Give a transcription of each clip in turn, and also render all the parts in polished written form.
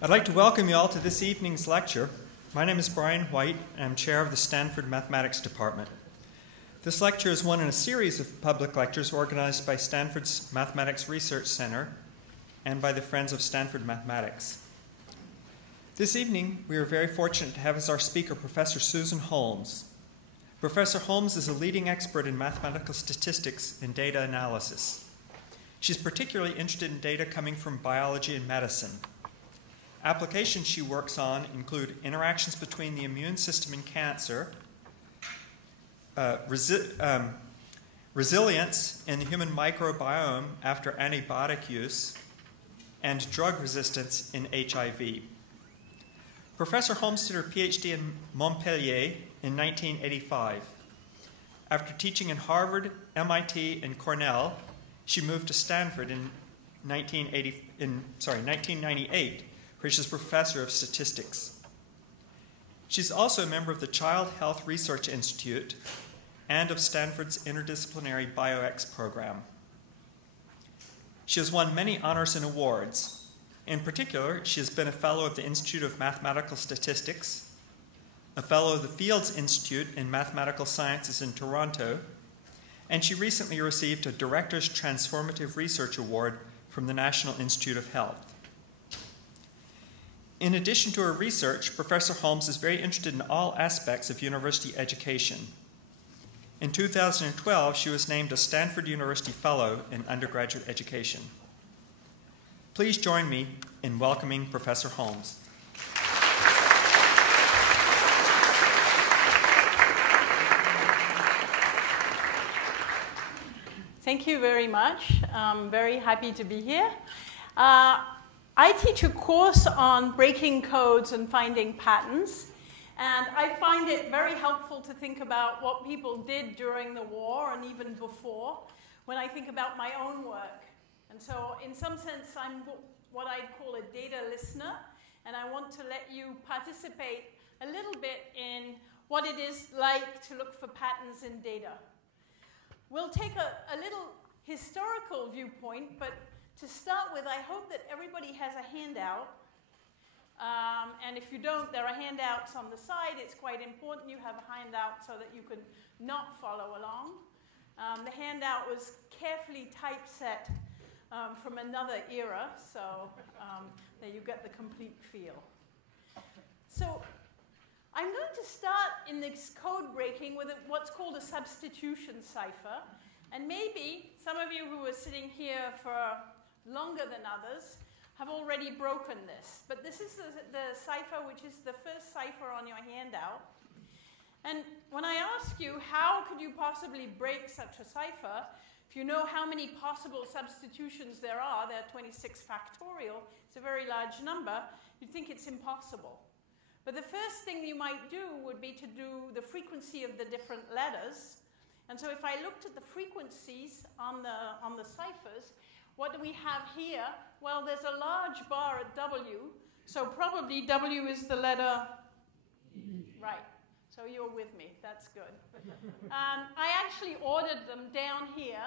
I'd like to welcome you all to this evening's lecture. My name is Brian White, and I'm chair of the Stanford Mathematics Department. This lecture is one in a series of public lectures organized by Stanford's Mathematics Research Center and by the Friends of Stanford Mathematics. This evening, we are very fortunate to have as our speaker Professor Susan Holmes. Professor Holmes is a leading expert in mathematical statistics and data analysis. She's particularly interested in data coming from biology and medicine. Applications she works on include interactions between the immune system and cancer, resilience in the human microbiome after antibiotic use, and drug resistance in HIV. Professor Holmes did her PhD in Montpellier in 1985. After teaching in Harvard, MIT, and Cornell, she moved to Stanford in 1998, where she's professor of statistics. She's also a member of the Child Health Research Institute and of Stanford's interdisciplinary BioX program. She has won many honors and awards. In particular, she has been a fellow of the Institute of Mathematical Statistics, a fellow of the Fields Institute in Mathematical Sciences in Toronto, and she recently received a Director's Transformative Research Award from the National Institute of Health. In addition to her research, Professor Holmes is very interested in all aspects of university education. In 2012, she was named a Stanford University Fellow in undergraduate education. Please join me in welcoming Professor Holmes. Thank you very much. I'm very happy to be here. I teach a course on breaking codes and finding patterns, and I find it very helpful to think about what people did during the war and even before when I think about my own work. And so in some sense, I'm what I'd call a data listener, and I want to let you participate a little bit in what it is like to look for patterns in data. We'll take a little historical viewpoint, but to start with, I hope that everybody has a handout. And if you don't, there are handouts on the side. It's quite important you have a handout so that you can not follow along. The handout was carefully typeset from another era, so there you get the complete feel. So I'm going to start in this code breaking with what's called a substitution cipher. And maybe some of you who are sitting here for longer than others have already broken this. But this is the cipher, which is the first cipher on your handout. And when I ask you, how could you possibly break such a cipher, if you know how many possible substitutions there are 26 factorial, it's a very large number, you'd think it's impossible. But the first thing you might do would be to do the frequency of the different letters. And so if I looked at the frequencies on the ciphers, what do we have here? Well, there's a large bar at W, so probably W is the letter right. So you're with me. That's good. I actually ordered them down here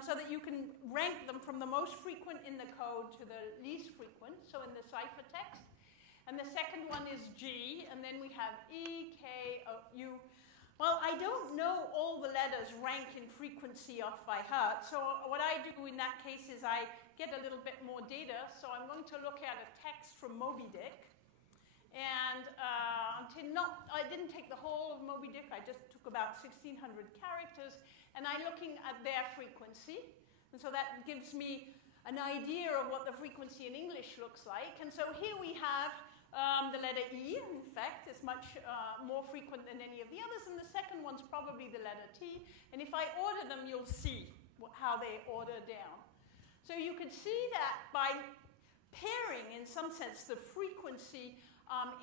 so that you can rank them from the most frequent in the code to the least frequent, so in the ciphertext. And the second one is G, and then we have E, K, O, U. Well, I don't know all the letters rank in frequency off by heart, so what I do in that case is I get a little bit more data, so I'm going to look at a text from Moby Dick, and I didn't take the whole of Moby Dick, I just took about 1,600 characters, and I'm looking at their frequency, and so that gives me an idea of what the frequency in English looks like, and so here we have the letter E, in fact, is much more frequent than any of the others, and the second one's probably the letter T, and if I order them, you'll see how they order down. So you can see that by pairing, in some sense, the frequency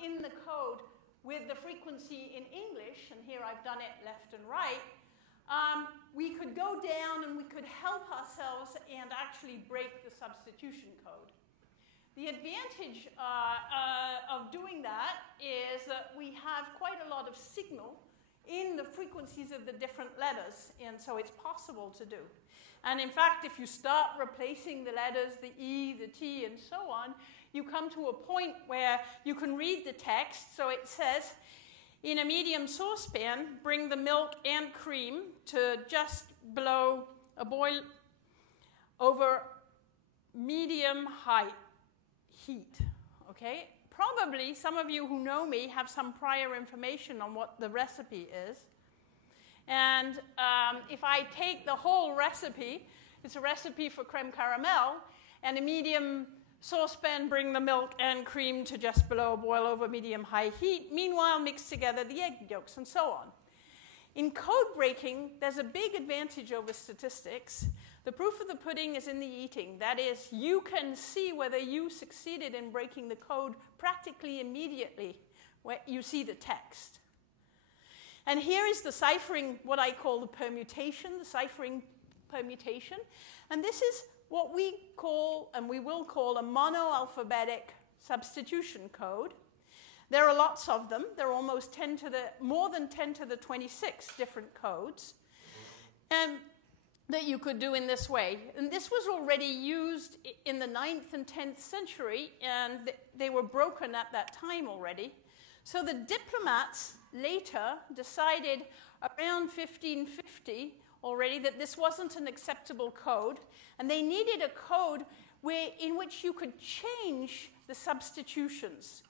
in the code with the frequency in English, and here I've done it left and right, we could go down and we could help ourselves and actually break the substitution code. The advantage of doing that is that we have quite a lot of signal in the frequencies of the different letters, and so it's possible to do. And in fact, if you start replacing the letters, the E, the T, and so on, you come to a point where you can read the text. So it says, in a medium saucepan, bring the milk and cream to just below a boil over medium-high heat. Okay? Probably some of you who know me have some prior information on what the recipe is. And if I take the whole recipe, it's a recipe for creme caramel, and a medium saucepan, bring the milk and cream to just below boil over medium-high heat. Meanwhile, mix together the egg yolks, and so on. In code breaking, there's a big advantage over statistics. The proof of the pudding is in the eating. That is, you can see whether you succeeded in breaking the code practically immediately when you see the text. And here is the ciphering, what I call the permutation, the ciphering permutation. And this is what we call, and we will call, a monoalphabetic substitution code. There are lots of them. There are almost more than 10 to the 26 different codes, and that you could do in this way. And this was already used in the 9th and 10th century, and they were broken at that time already. So the diplomats later decided around 1550 already that this wasn't an acceptable code, and they needed a code in which you could change the substitutions.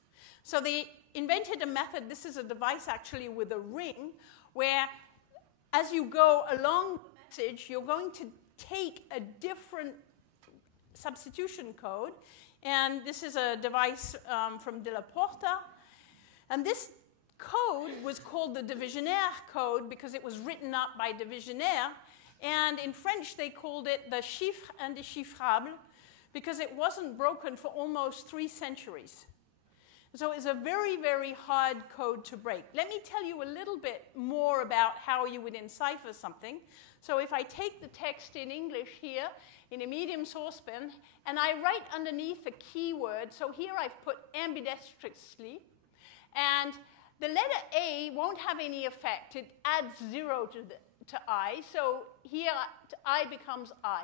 So they invented a method. This is a device actually with a ring, where as you go along the message, you're going to take a different substitution code. And this is a device from De La Porta. And this code was called the divisionnaire code because it was written up by divisionnaire. And in French, they called it the chiffre indéchiffrable because it wasn't broken for almost 3 centuries. So it's a very, very hard code to break. Let me tell you a little bit more about how you would encipher something. So if I take the text in English here in a medium saucepan, and I write underneath a keyword, so here I've put ambidextrously, and the letter A won't have any effect. It adds 0 to I, so here I becomes I.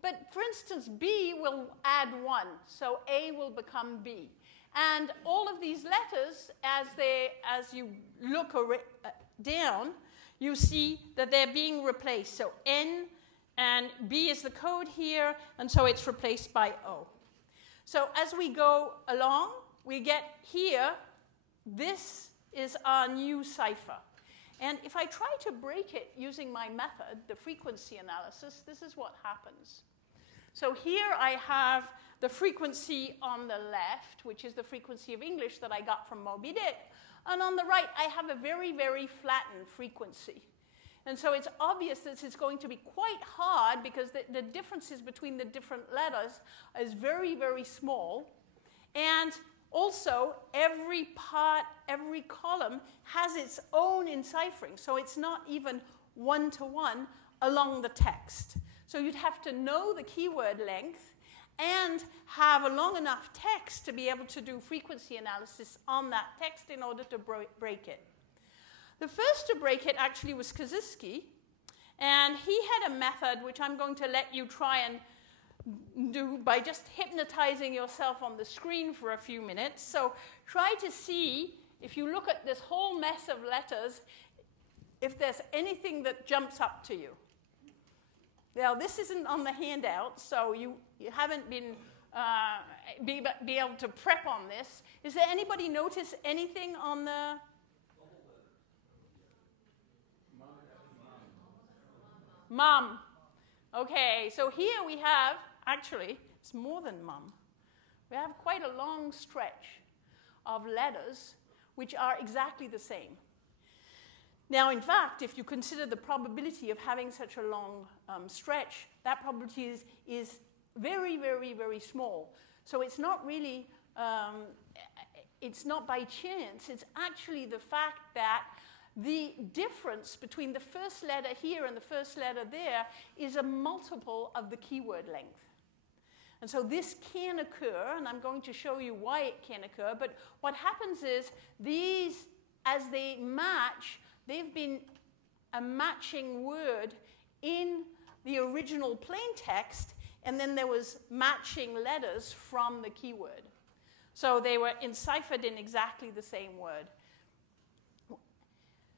But for instance, B will add 1, so A will become B. And all of these letters, as you look down, you see that they're being replaced. So N and B is the code here, and so it's replaced by O. So as we go along, we get here, this is our new cipher. And if I try to break it using my method, the frequency analysis, this is what happens. So here I have the frequency on the left, which is the frequency of English that I got from Moby Dick. And on the right, I have a very, very flattened frequency. And so it's obvious that it's going to be quite hard because the differences between the different letters is very, very small. And also, every part, every column has its own enciphering. So it's not even one-to-one along the text. So you'd have to know the keyword length and have a long enough text to be able to do frequency analysis on that text in order to break it. The first to break it actually was Kaczynski, and he had a method which I'm going to let you try and do by just hypnotizing yourself on the screen for a few minutes. So try to see, if you look at this whole mess of letters, if there's anything that jumps up to you. Now, this isn't on the handout, so you haven't been be able to prep on this. Is there anybody notice anything on the... Mum. Okay, so here we have, actually, it's more than mum. We have quite a long stretch of letters which are exactly the same. Now, in fact, if you consider the probability of having such a long stretch, that probability is very, very, very small. So it's not really, it's not by chance. It's actually the fact that the difference between the first letter here and the first letter there is a multiple of the keyword length. And so this can occur, and I'm going to show you why it can occur. But what happens is these, as they match, they've been a matching word in the original plain text, and then there was matching letters from the keyword. So they were enciphered in exactly the same word.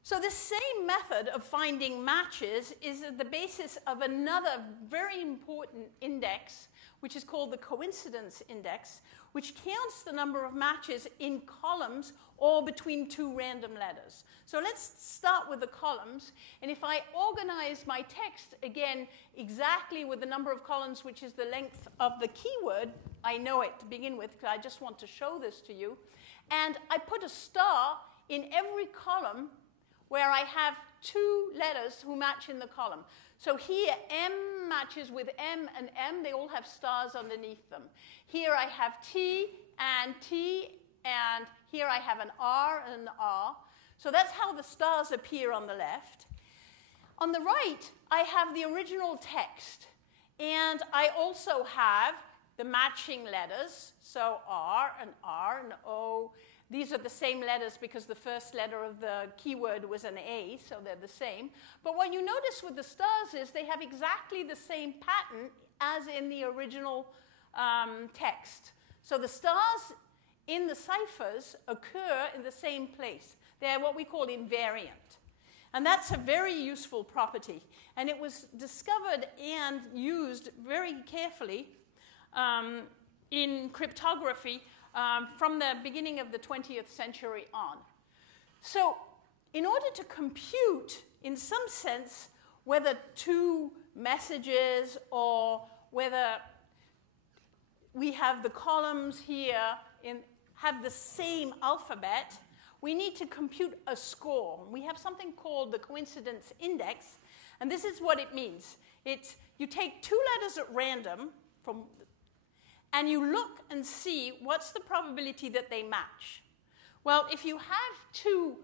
So this same method of finding matches is at the basis of another very important index, which is called the coincidence index, which counts the number of matches in columns or between two random letters. So let's start with the columns. And if I organize my text, again, exactly with the number of columns, which is the length of the keyword, I know it to begin with, because I just want to show this to you. And I put a star in every column where I have two letters who match in the column. So here, M matches with M and M. They all have stars underneath them. Here I have T, and here I have an R and an R. So that's how the stars appear on the left. On the right, I have the original text. And I also have the matching letters. So R and O. These are the same letters because the first letter of the keyword was an A, so they're the same. But what you notice with the stars is they have exactly the same pattern as in the original text. So the stars in the ciphers occur in the same place. They're what we call invariant. And that's a very useful property. And it was discovered and used very carefully in cryptography from the beginning of the 20th century on. So in order to compute, in some sense, whether two messages or whether we have the columns here have the same alphabet, we need to compute a score. We have something called the coincidence index, and this is what it means. You take two letters at random and you look and see what's the probability that they match. Well, if you have two,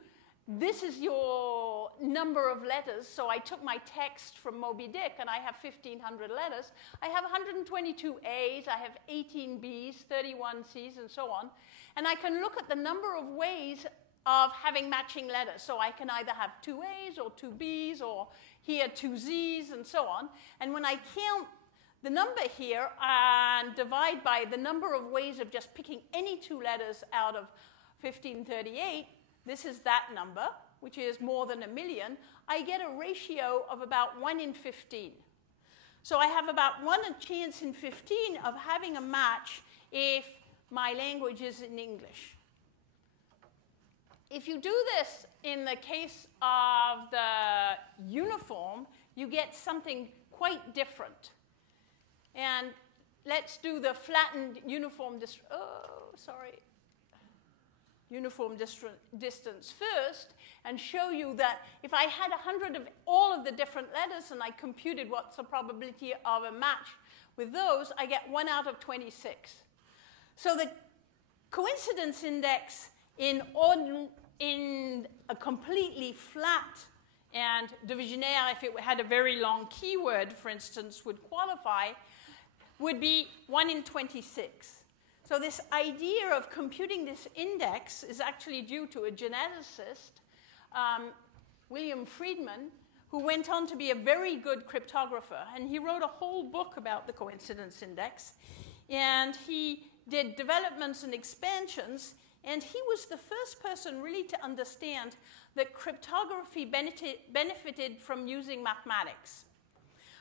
this is your number of letters. So I took my text from Moby Dick, and I have 1,500 letters. I have 122 A's, I have 18 B's, 31 C's, and so on. And I can look at the number of ways of having matching letters. So I can either have two A's or two B's, or here two Z's, and so on. And when I count the number here and divide by the number of ways of just picking any two letters out of 1538, this is that number, which is more than 1 million, I get a ratio of about 1 in 15. So I have about 1 chance in 15 of having a match if my language is in English. If you do this in the case of the uniform, you get something quite different. And let's do the flattened uniform distance first, and show you that if I had 100 of all of the different letters and I computed what's the probability of a match with those, I get 1 out of 26. So the coincidence index in a completely flat and divisionaire, if it had a very long keyword, for instance, would qualify, would be 1 in 26. So this idea of computing this index is actually due to a geneticist, William Friedman, who went on to be a very good cryptographer. And he wrote a whole book about the coincidence index. And he did developments and expansions. And he was the first person really to understand that cryptography benefited from using mathematics.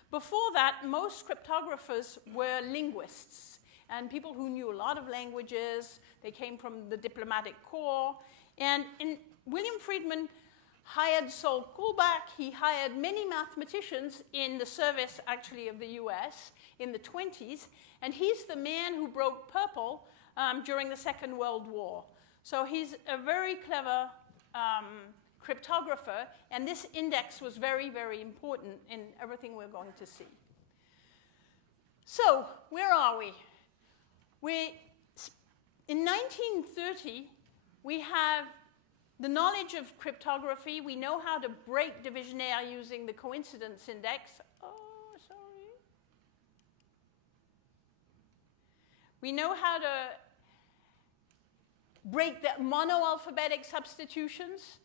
Before that, most cryptographers were linguists and people who knew a lot of languages. They came from the diplomatic corps. And William Friedman hired Sol Kullback. He hired many mathematicians in the service, actually, of the US in the 20s. And he's the man who broke purple during the Second World War. So he's a very clever cryptographer, and this index was very, very important in everything we're going to see. So where are we? In 1930, we have the knowledge of cryptography. We know how to break divisionaire using the coincidence index. Oh, sorry. We know how to break the monoalphabetic substitutions.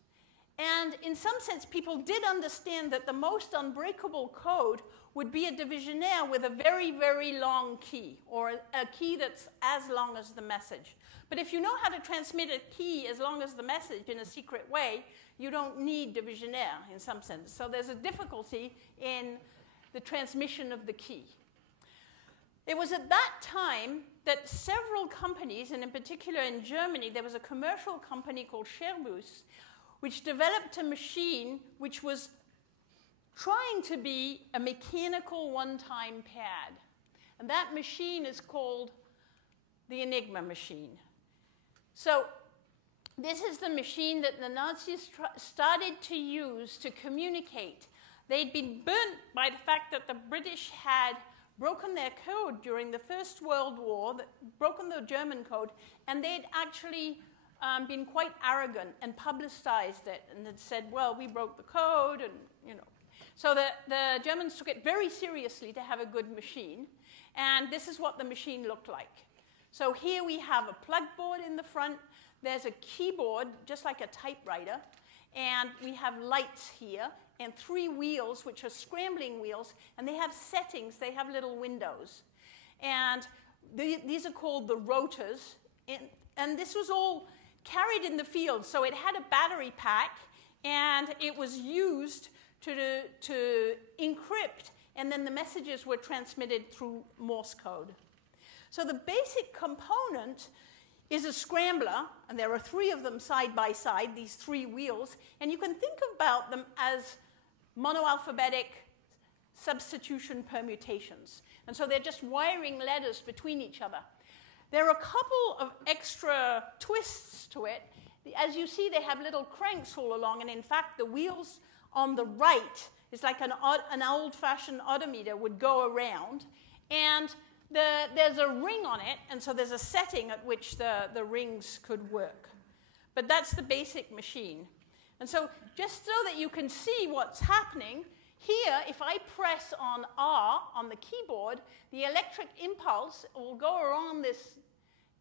And in some sense, people did understand that the most unbreakable code would be a divisionaire with a very, very long key, or a key that's as long as the message. But if you know how to transmit a key as long as the message in a secret way, you don't need divisionaire in some sense. So there's a difficulty in the transmission of the key. It was at that time that several companies, and in particular in Germany, there was a commercial company called Scramblers, which developed a machine which was trying to be a mechanical one-time pad. And that machine is called the Enigma machine. So this is the machine that the Nazis started to use to communicate. They'd been burnt by the fact that the British had broken their code during the First World War, broken the German code, and they'd actually been quite arrogant and publicized it and had said, well, we broke the code, and, you know. So the Germans took it very seriously to have a good machine, and this is what the machine looked like. So here we have a plug board in the front. There's a keyboard, just like a typewriter, and we have lights here, and 3 wheels, which are scrambling wheels, and they have settings. They have little windows. And these are called the rotors, and this was all carried in the field. So it had a battery pack, and it was used to encrypt, and then the messages were transmitted through Morse code. So the basic component is a scrambler, and there are 3 of them side by side, these 3 wheels, and you can think about them as monoalphabetic substitution permutations. And so they're just wiring letters between each other. There are a couple of extra twists to it. As you see, they have little cranks all along, and in fact, the wheels on the right is like an old-fashioned odometer would go around, and there's a ring on it, and so there's a setting at which the rings could work. But that's the basic machine. And so just so that you can see what's happening, here, if I press on R on the keyboard, the electric impulse will go around this,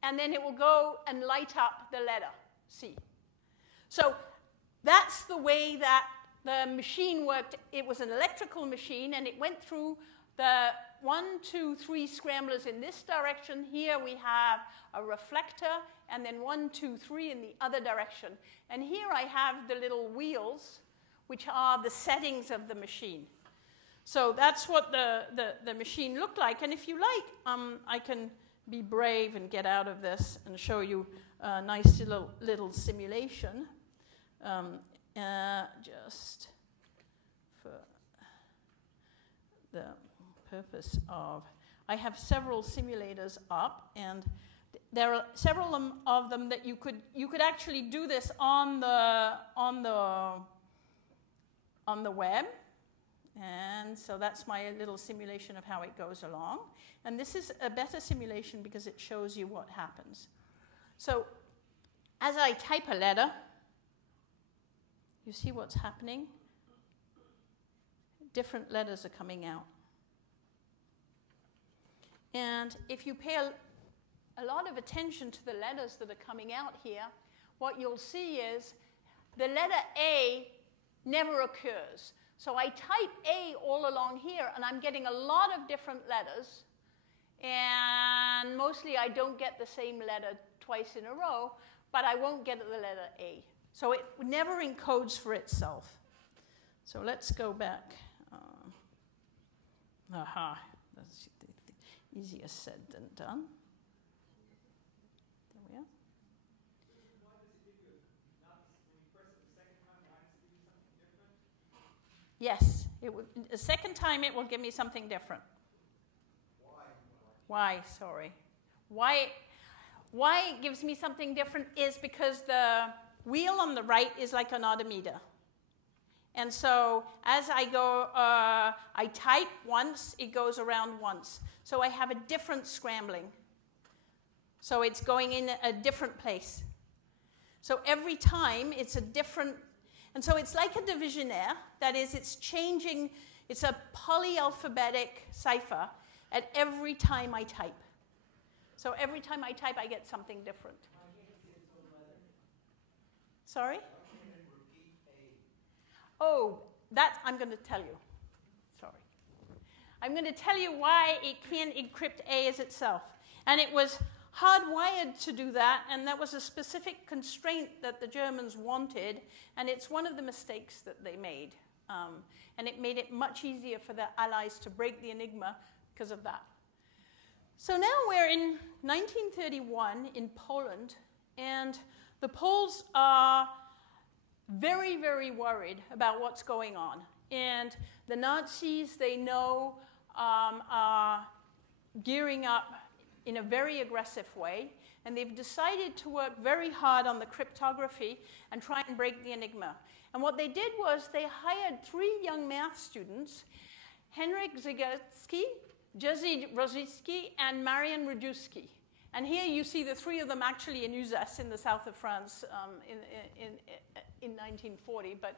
and then it will go and light up the letter C. So that's the way that the machine worked. It was an electrical machine, and it went through the 1, 2, 3 scramblers in this direction. Here we have a reflector, and then 1, 2, 3 in the other direction. And here I have the little wheels, which are the settings of the machine. So that's what the machine looked like. And if you like, I can be brave and get out of this and show you a nice little simulation, just for the purpose of, I have several simulators up, and there are several of them that you could actually do this on the web. And so that's my little simulation of how it goes along. And this is a better simulation because it shows you what happens. So as I type a letter, you see what's happening? Different letters are coming out. And if you pay a lot of attention to the letters that are coming out here, what you'll see is the letter A never occurs. So I type A all along here, and I'm getting a lot of different letters. And mostly I don't get the same letter twice in a row, but I won't get the letter A. So it never encodes for itself. So let's go back. That's easier said than done. There we are. Yes, the second time it will give me something different. Why? Sorry. Why it gives me something different is because the wheel on the right is like an odometer. And so as I go, I type once, it goes around once. So I have a different scrambling. So it's going in a different place. So every time it's a different, and so it's like a divisionaire. That is, it's changing, it's a polyalphabetic cipher at every time I type. So every time I type, I get something different. Sorry? Oh, that I'm going to tell you. Sorry. I'm going to tell you why it can't encrypt A as itself. And it was hardwired to do that, and that was a specific constraint that the Germans wanted, and it's one of the mistakes that they made. And it made it much easier for the Allies to break the Enigma because of that. So now we're in 1931 in Poland, and the Poles are very, very worried about what's going on. And the Nazis, they know, are gearing up in a very aggressive way, and they've decided to work very hard on the cryptography and try and break the Enigma. And what they did was they hired 3 young math students, Henryk Zygalski, Jerzy Rosicki, and Marian Rudowski. And here you see the 3 of them actually in Uzès in the south of France in 1940. But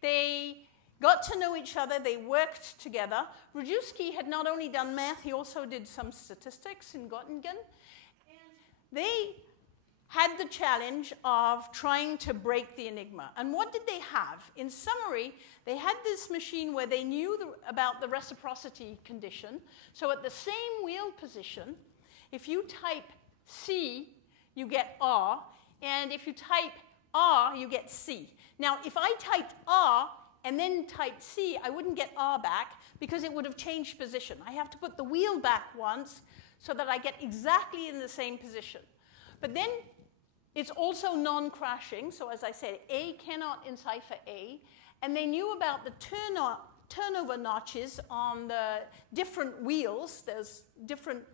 they got to know each other. They worked together. Rudowski had not only done math, he also did some statistics in Göttingen. And they had the challenge of trying to break the Enigma. And what did they have? In summary, they had this machine where they knew about the reciprocity condition. So at the same wheel position, if you type C, you get R. And if you type R, you get C. Now, if I typed R and then typed C, I wouldn't get R back because it would have changed position. I have to put the wheel back once so that I get exactly in the same position. But then it's also non-crashing. So as I said, A cannot encipher A. And they knew about the turnover notches on the different wheels. There's different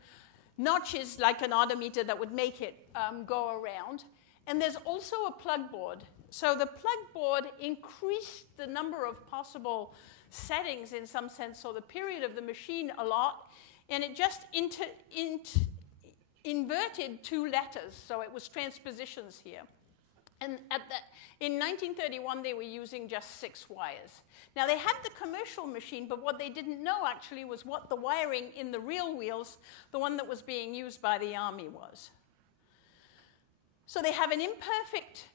notches like an odometer that would make it go around. And there's also a plug board. So the plug board increased the number of possible settings in some sense, or the period of the machine a lot. And it just inverted 2 letters, so it was transpositions here. And in 1931, they were using just 6 wires. Now, they had the commercial machine, but what they didn't know, actually, was what the wiring in the real wheels, the one that was being used by the army, was. So they have an imperfect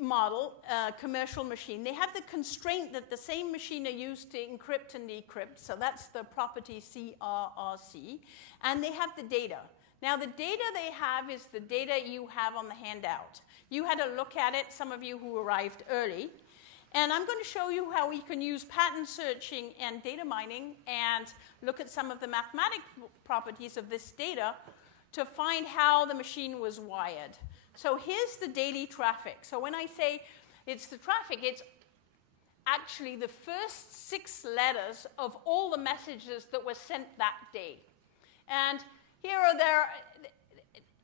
model, commercial machine. They have the constraint that the same machine are used to encrypt and decrypt, so that's the property CRRC, and they have the data. Now, the data they have is the data you have on the handout. You had a look at it, some of you who arrived early. And I'm going to show you how we can use pattern searching and data mining and look at some of the mathematical properties of this data to find how the machine was wired. So here's the daily traffic. So when I say it's the traffic, it's actually the first 6 letters of all the messages that were sent that day. And here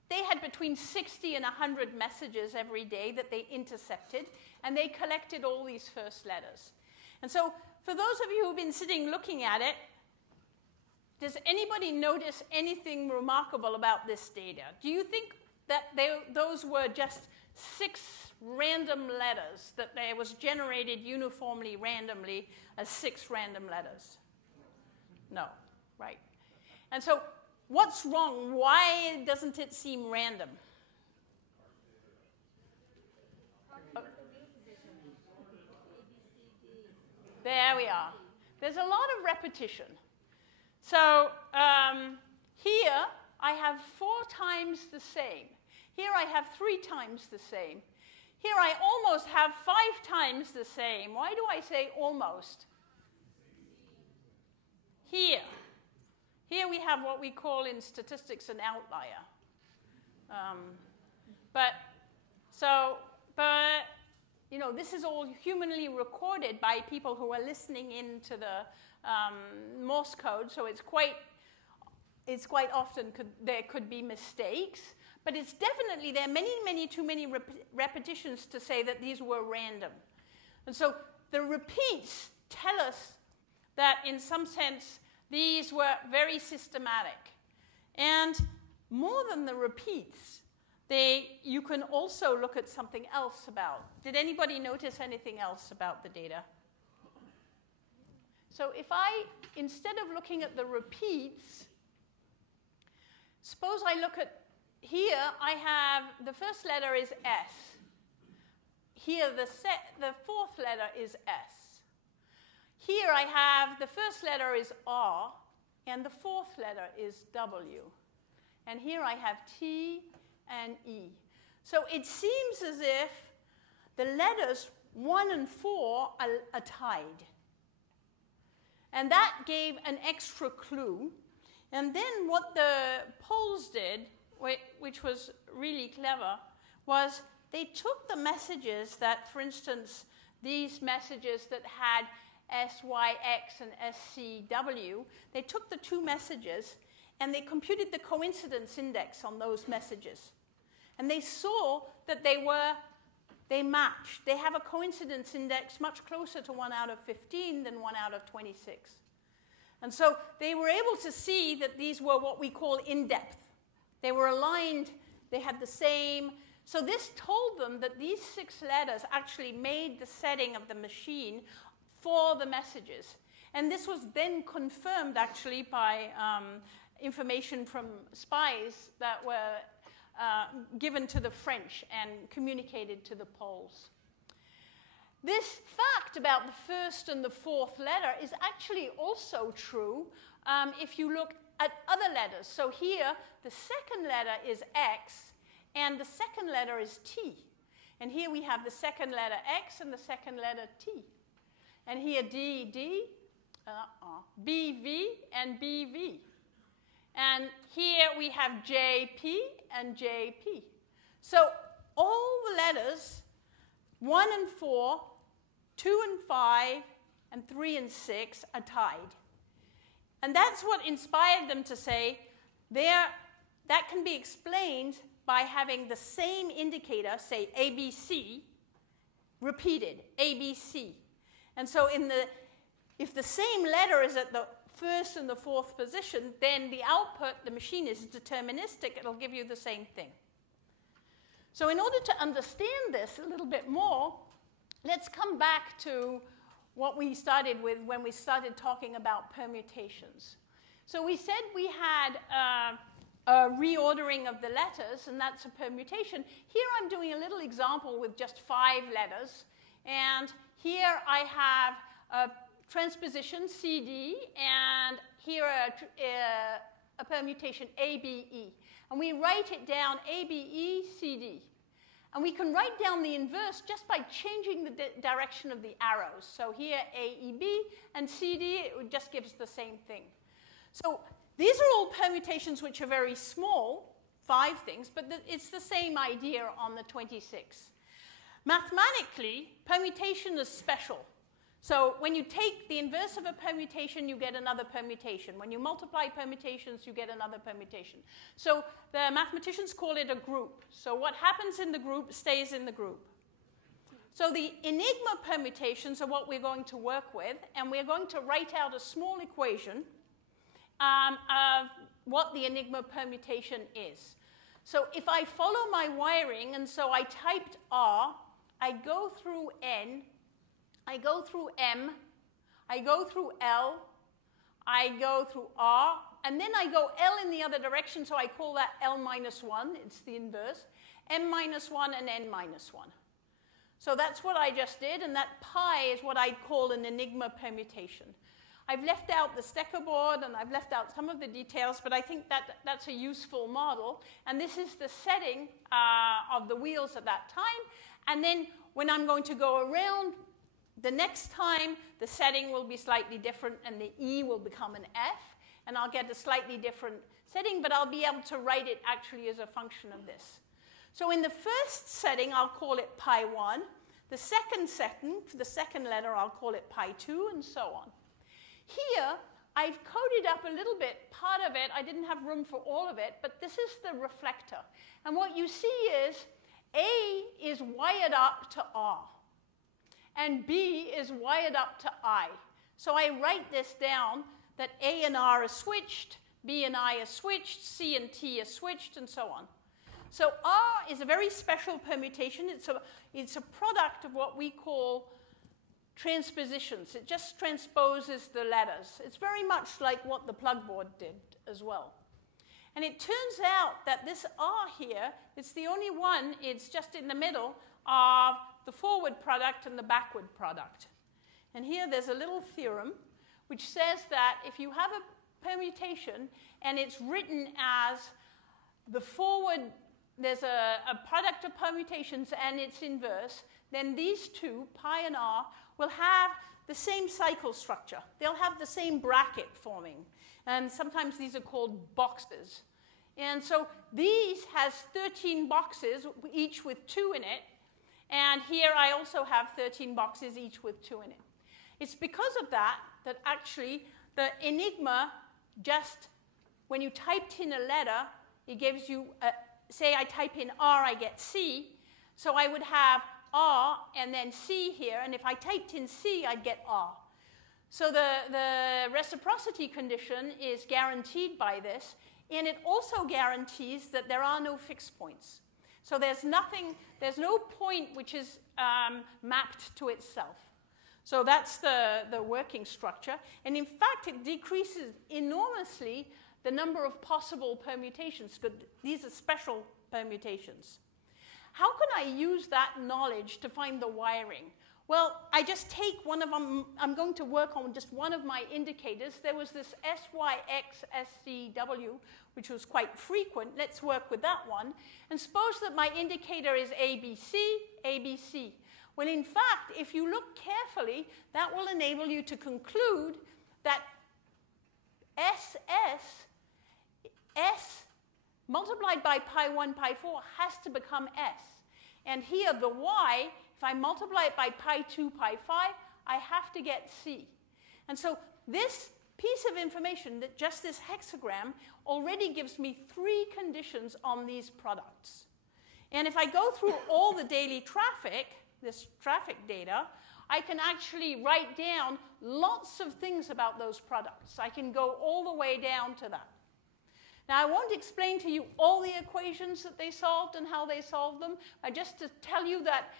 they had between 60 and 100 messages every day that they intercepted, and they collected all these first letters. And so for those of you who've been sitting looking at it, does anybody notice anything remarkable about this data? Do you think that those were just 6 random letters, that they was generated uniformly randomly as 6 random letters? No, right. And so what's wrong? Why doesn't it seem random? There we are. There's a lot of repetition. So here I have 4 times the same. Here I have 3 times the same. Here I almost have 5 times the same. Why do I say almost? Here we have what we call in statistics an outlier. But you know, this is all humanly recorded by people who are listening into the Morse code, so it's quite often there could be mistakes, but it's definitely there are too many repetitions to say that these were random. And so the repeats tell us that in some sense these were very systematic. And more than the repeats, you can also look at something else about. Did anybody notice anything else about the data? So if instead of looking at the repeats, suppose I look at, here I have, the first letter is S. here the fourth letter is S. Here I have the first letter is R, and the fourth letter is W. And here I have T and E. So it seems as if the letters 1 and 4 are tied. And that gave an extra clue. And then what the Poles did, which was really clever, was they took the messages that, for instance, these messages that had SYX and SCW, they took the two messages and they computed the coincidence index on those messages. And they saw that they matched. They have a coincidence index much closer to 1 out of 15 than 1 out of 26. And so they were able to see that these were what we call in-depth. They were aligned, they had the same. So this told them that these 6 letters actually made the setting of the machine for the messages. And this was then confirmed actually by information from spies that were given to the French and communicated to the Poles. This fact about the first and the fourth letter is actually also true if you look at other letters. So here, the second letter is X, and the second letter is T. And here we have the second letter X and the second letter T. And here D, D, BV, and BV. And here we have JP and JP. So all the letters, 1 and 4, 2 and 5, and 3 and 6 are tied. And that's what inspired them to say that can be explained by having the same indicator, say ABC, repeated, ABC. And so if the same letter is at the first and the fourth position, then the output, the machine is deterministic. It'll give you the same thing. So in order to understand this a little bit more, let's come back to what we started with when we started talking about permutations. So we said we had a reordering of the letters, and that's a permutation. Here I'm doing a little example with just 5 letters. And here I have a transposition, CD, and here a permutation, ABE. And we write it down, ABE, CD. And we can write down the inverse just by changing the direction of the arrows. So here, AEB, and CD, it just gives the same thing. So these are all permutations which are very small, 5 things, but it's the same idea on the 26. Mathematically, permutation is special. So when you take the inverse of a permutation, you get another permutation. When you multiply permutations, you get another permutation. So the mathematicians call it a group. So what happens in the group stays in the group. So the Enigma permutations are what we're going to work with, and we're going to write out a small equation of what the Enigma permutation is. So if I follow my wiring, and so I typed R, I go through N, I go through M, I go through L, I go through R, and then I go L in the other direction, so I call that L minus 1. It's the inverse. M minus 1 and N minus 1. So that's what I just did, and that pi is what I'd call an Enigma permutation. I've left out the Stecker board, and I've left out some of the details, but I think that's a useful model. And this is the setting of the wheels at that time. And then when I'm going to go around, the next time, the setting will be slightly different, and the E will become an F, and I'll get a slightly different setting, but I'll be able to write it actually as a function of this. So in the first setting, I'll call it pi 1. The second setting, for the second letter, I'll call it pi 2, and so on. Here, I've coded up a little bit, part of it. I didn't have room for all of it, but this is the reflector. And what you see is A is wired up to R, and B is wired up to I. So I write this down that A and R are switched, B and I are switched, C and T are switched, and so on. So R is a very special permutation. It's a product of what we call transpositions. It just transposes the letters. It's very much like what the plug board did as well. And it turns out that this R here, it's the only one, it's just in the middle of the forward product and the backward product. And here there's a little theorem which says that if you have a permutation and it's written as the forward, there's a product of permutations and its inverse, then these two, pi and r, will have the same cycle structure. They'll have the same bracket forming. And sometimes these are called boxes. And so these has 13 boxes, each with 2 in it. And here I also have 13 boxes, each with 2 in it. It's because of that that actually the Enigma just, when you typed in a letter, it gives you, say I type in R, I get C. So I would have R and then C here. And if I typed in C, I'd get R. So the reciprocity condition is guaranteed by this. And it also guarantees that there are no fixed points. So there's no point which is mapped to itself. So that's the working structure. And in fact, it decreases enormously the number of possible permutations, because these are special permutations. How can I use that knowledge to find the wiring? Well, I just take one of them. I'm going to work on just one of my indicators. There was this SYXSCW, which was quite frequent. Let's work with that one. And suppose that my indicator is ABC, ABC. Well, in fact, if you look carefully, that will enable you to conclude that S multiplied by pi 1, pi 4 has to become S. And here, the Y, if I multiply it by pi 2, pi 5, I have to get C. And so this piece of information, that just this hexagram, already gives me 3 conditions on these products. And if I go through all the daily traffic, this traffic data, I can actually write down lots of things about those products. I can go all the way down to that. Now, I won't explain to you all the equations that they solved and how they solved them, but just to tell you that,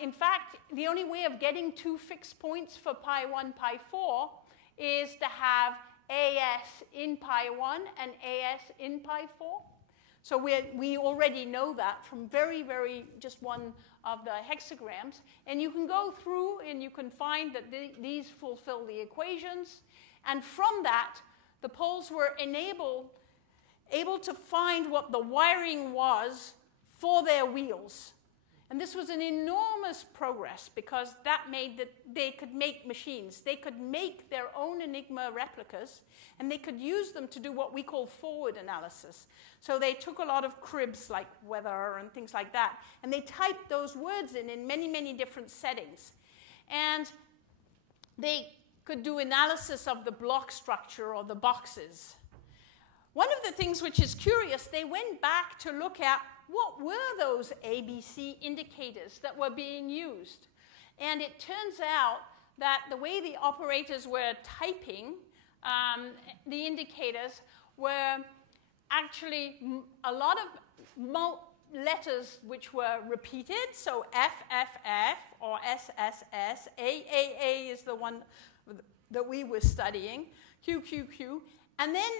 in fact, the only way of getting 2 fixed points for pi 1, pi 4 is to have AS in pi 1 and AS in pi 4. So we already know that from just one of the hexagrams. And you can go through and you can find that these fulfill the equations. And from that, the Poles were able to find what the wiring was for their wheels. And this was an enormous progress, because that made that they could make machines. They could make their own Enigma replicas, and they could use them to do what we call forward analysis. So they took a lot of cribs like weather and things like that, and they typed those words in many, many different settings. And they could do analysis of the block structure or the boxes. One of the things which is curious, they went back to look at what were those ABC indicators that were being used. And it turns out that the way the operators were typing the indicators were actually a lot of letters which were repeated. So FFF or SSS, AAA is the one that we were studying, QQQ, and then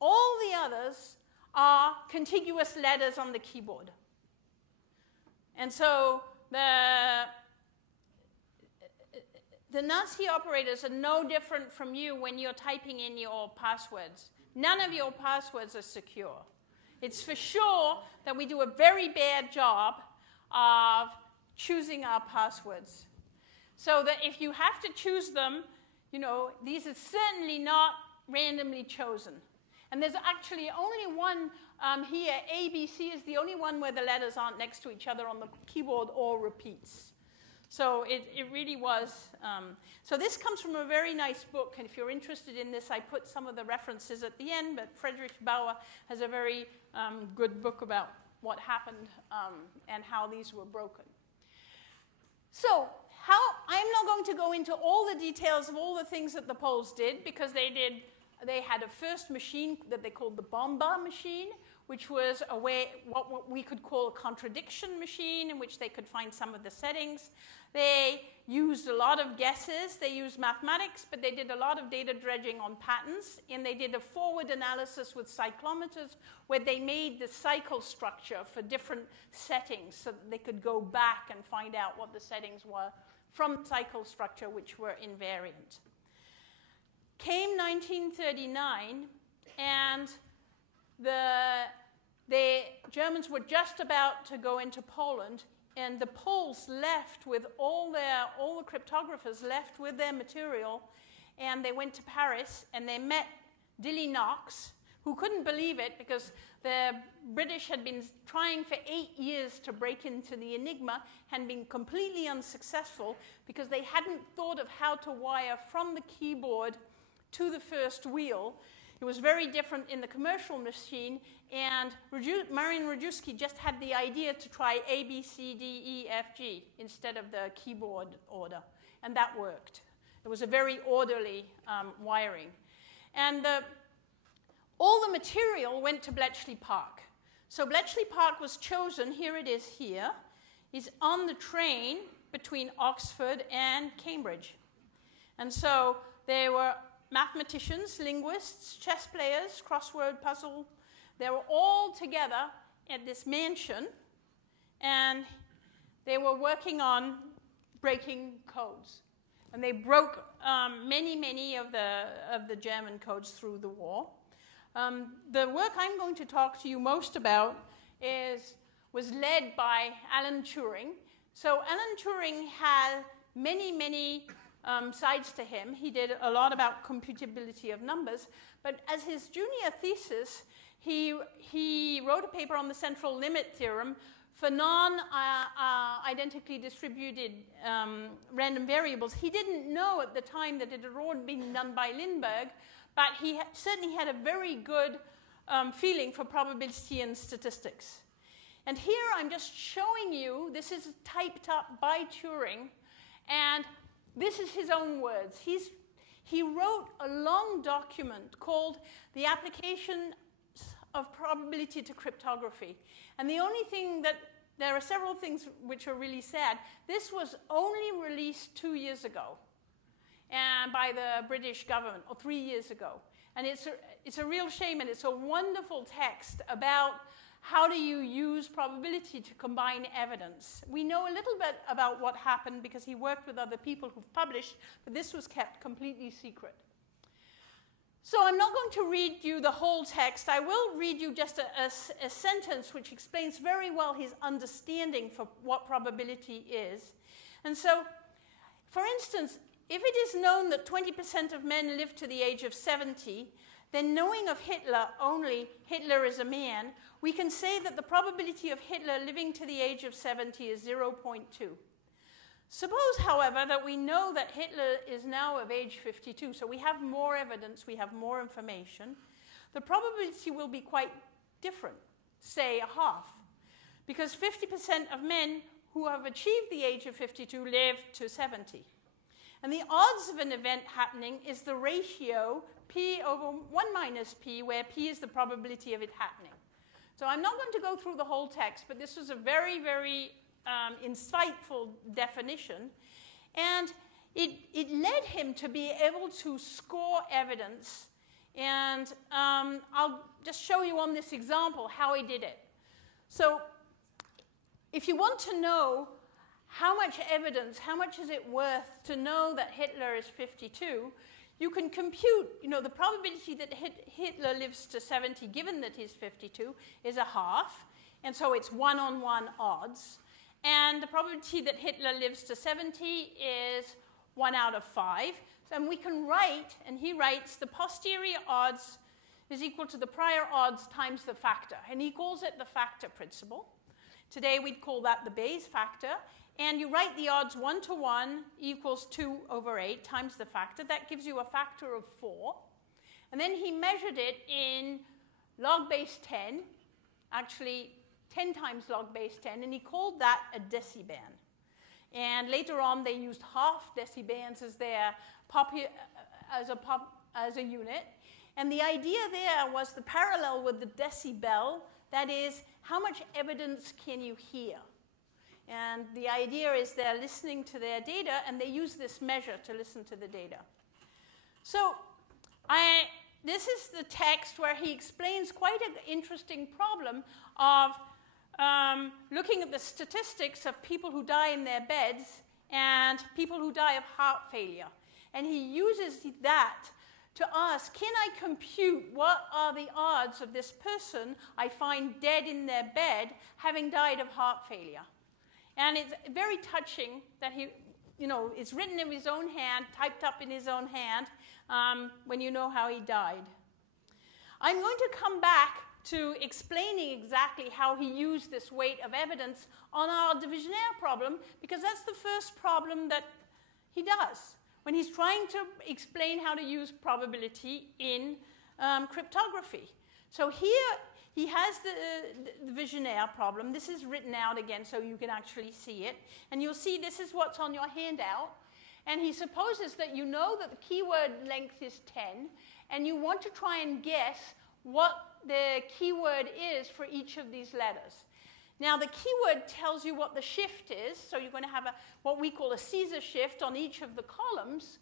all the others are contiguous letters on the keyboard. And so the Nazi operators are no different from you when you're typing in your passwords. None of your passwords are secure. It's for sure that we do a very bad job of choosing our passwords. So that if you have to choose them, these are certainly not randomly chosen. And there's actually only one here. ABC is the only one where the letters aren't next to each other on the keyboard or repeats. So it really was. So this comes from a very nice book. And if you're interested in this, I put some of the references at the end. But Friedrich Bauer has a very good book about what happened and how these were broken. So I'm not going to go into all the details of all the things that the Poles did, because they had a first machine that they called the Bomba machine, which was a way, what we could call a contradiction machine, in which they could find some of the settings. They used a lot of guesses. They used mathematics, but they did a lot of data dredging on patterns. And they did a forward analysis with cyclometers, where they made the cycle structure for different settings so that they could go back and find out what the settings were from cycle structure, which were invariant. Came 1939, and the Germans were just about to go into Poland, and the Poles left with all the cryptographers left with their material, and they went to Paris, and they met Dilly Knox, who couldn't believe it because the British had been trying for 8 years to break into the Enigma, had been completely unsuccessful because they hadn't thought of how to wire from the keyboard to the first wheel. It was very different in the commercial machine, and Marian Rejewski just had the idea to try A, B, C, D, E, F, G instead of the keyboard order, and that worked. It was a very orderly wiring. And all the material went to Bletchley Park. So Bletchley Park was chosen, here it is here, is on the train between Oxford and Cambridge. And so there were mathematicians, linguists, chess players, crossword puzzle. They were all together at this mansion, and they were working on breaking codes. And they broke many of the German codes through the war. The work I'm going to talk to you most about was led by Alan Turing. So Alan Turing had many sides to him. He did a lot about computability of numbers, but as his junior thesis, he wrote a paper on the central limit theorem for non-identically distributed random variables. He didn't know at the time that it had already been done by Lindbergh, but he certainly had a very good feeling for probability and statistics. And here I'm just showing you, this is typed up by Turing, and this is his own words. He wrote a long document called The Application of Probability to Cryptography. And the only thing there are several things which are really sad. This was only released 2 years ago by the British government, or 3 years ago. And it's a real shame, and it's a wonderful text about how do you use probability to combine evidence. We know a little bit about what happened because he worked with other people who've published, but this was kept completely secret. So I'm not going to read you the whole text. I will read you just a sentence which explains very well his understanding for what probability is. And so, for instance, if it is known that 20% of men live to the age of 70, then knowing of Hitler only, Hitler is a man, we can say that the probability of Hitler living to the age of 70 is 0.2. Suppose, however, that we know that Hitler is now of age 52, so we have more evidence, we have more information. The probability will be quite different, say a half, because 50% of men who have achieved the age of 52 live to 70. And the odds of an event happening is the ratio p over 1 minus p, where p is the probability of it happening. So I'm not going to go through the whole text, but this was a very insightful definition. And it led him to be able to score evidence. And I'll just show you on this example how he did it. So if you want to know how much evidence, how much is it worth to know that Hitler is 52, you can compute, the probability that Hitler lives to 70, given that he's 52, is a half. And so it's 1-on-1 odds. And the probability that Hitler lives to 70 is 1 out of 5. And we can write, and he writes, the posterior odds is equal to the prior odds times the factor. And he calls it the factor principle. Today we'd call that the Bayes factor. And you write the odds 1 to 1 equals 2 over 8 times the factor. That gives you a factor of 4. And then he measured it in log base 10, actually 10 times log base 10, and he called that a deciband. And later on, they used half decibands as their as a unit. And the idea there was the parallel with the decibel, that is, how much evidence can you hear? And the idea is they're listening to their data, and they use this measure to listen to the data. So this is the text where he explains quite an interesting problem of looking at the statistics of people who die in their beds and people who die of heart failure. And he uses that to ask, can I compute what are the odds of this person I find dead in their bed having died of heart failure? And it's very touching that he, it's written in his own hand, typed up in his own hand, when you know how he died. I'm going to come back to explaining exactly how he used this weight of evidence on our divisionaire problem, because that's the first problem that he does when he's trying to explain how to use probability in cryptography. So here he has the divisionaire problem. This is written out again so you can actually see it. And you'll see this is what's on your handout. And he supposes that you know that the keyword length is 10, and you want to try and guess what the keyword is for each of these letters. Now, the keyword tells you what the shift is, so you're going to have what we call a Caesar shift on each of the columns,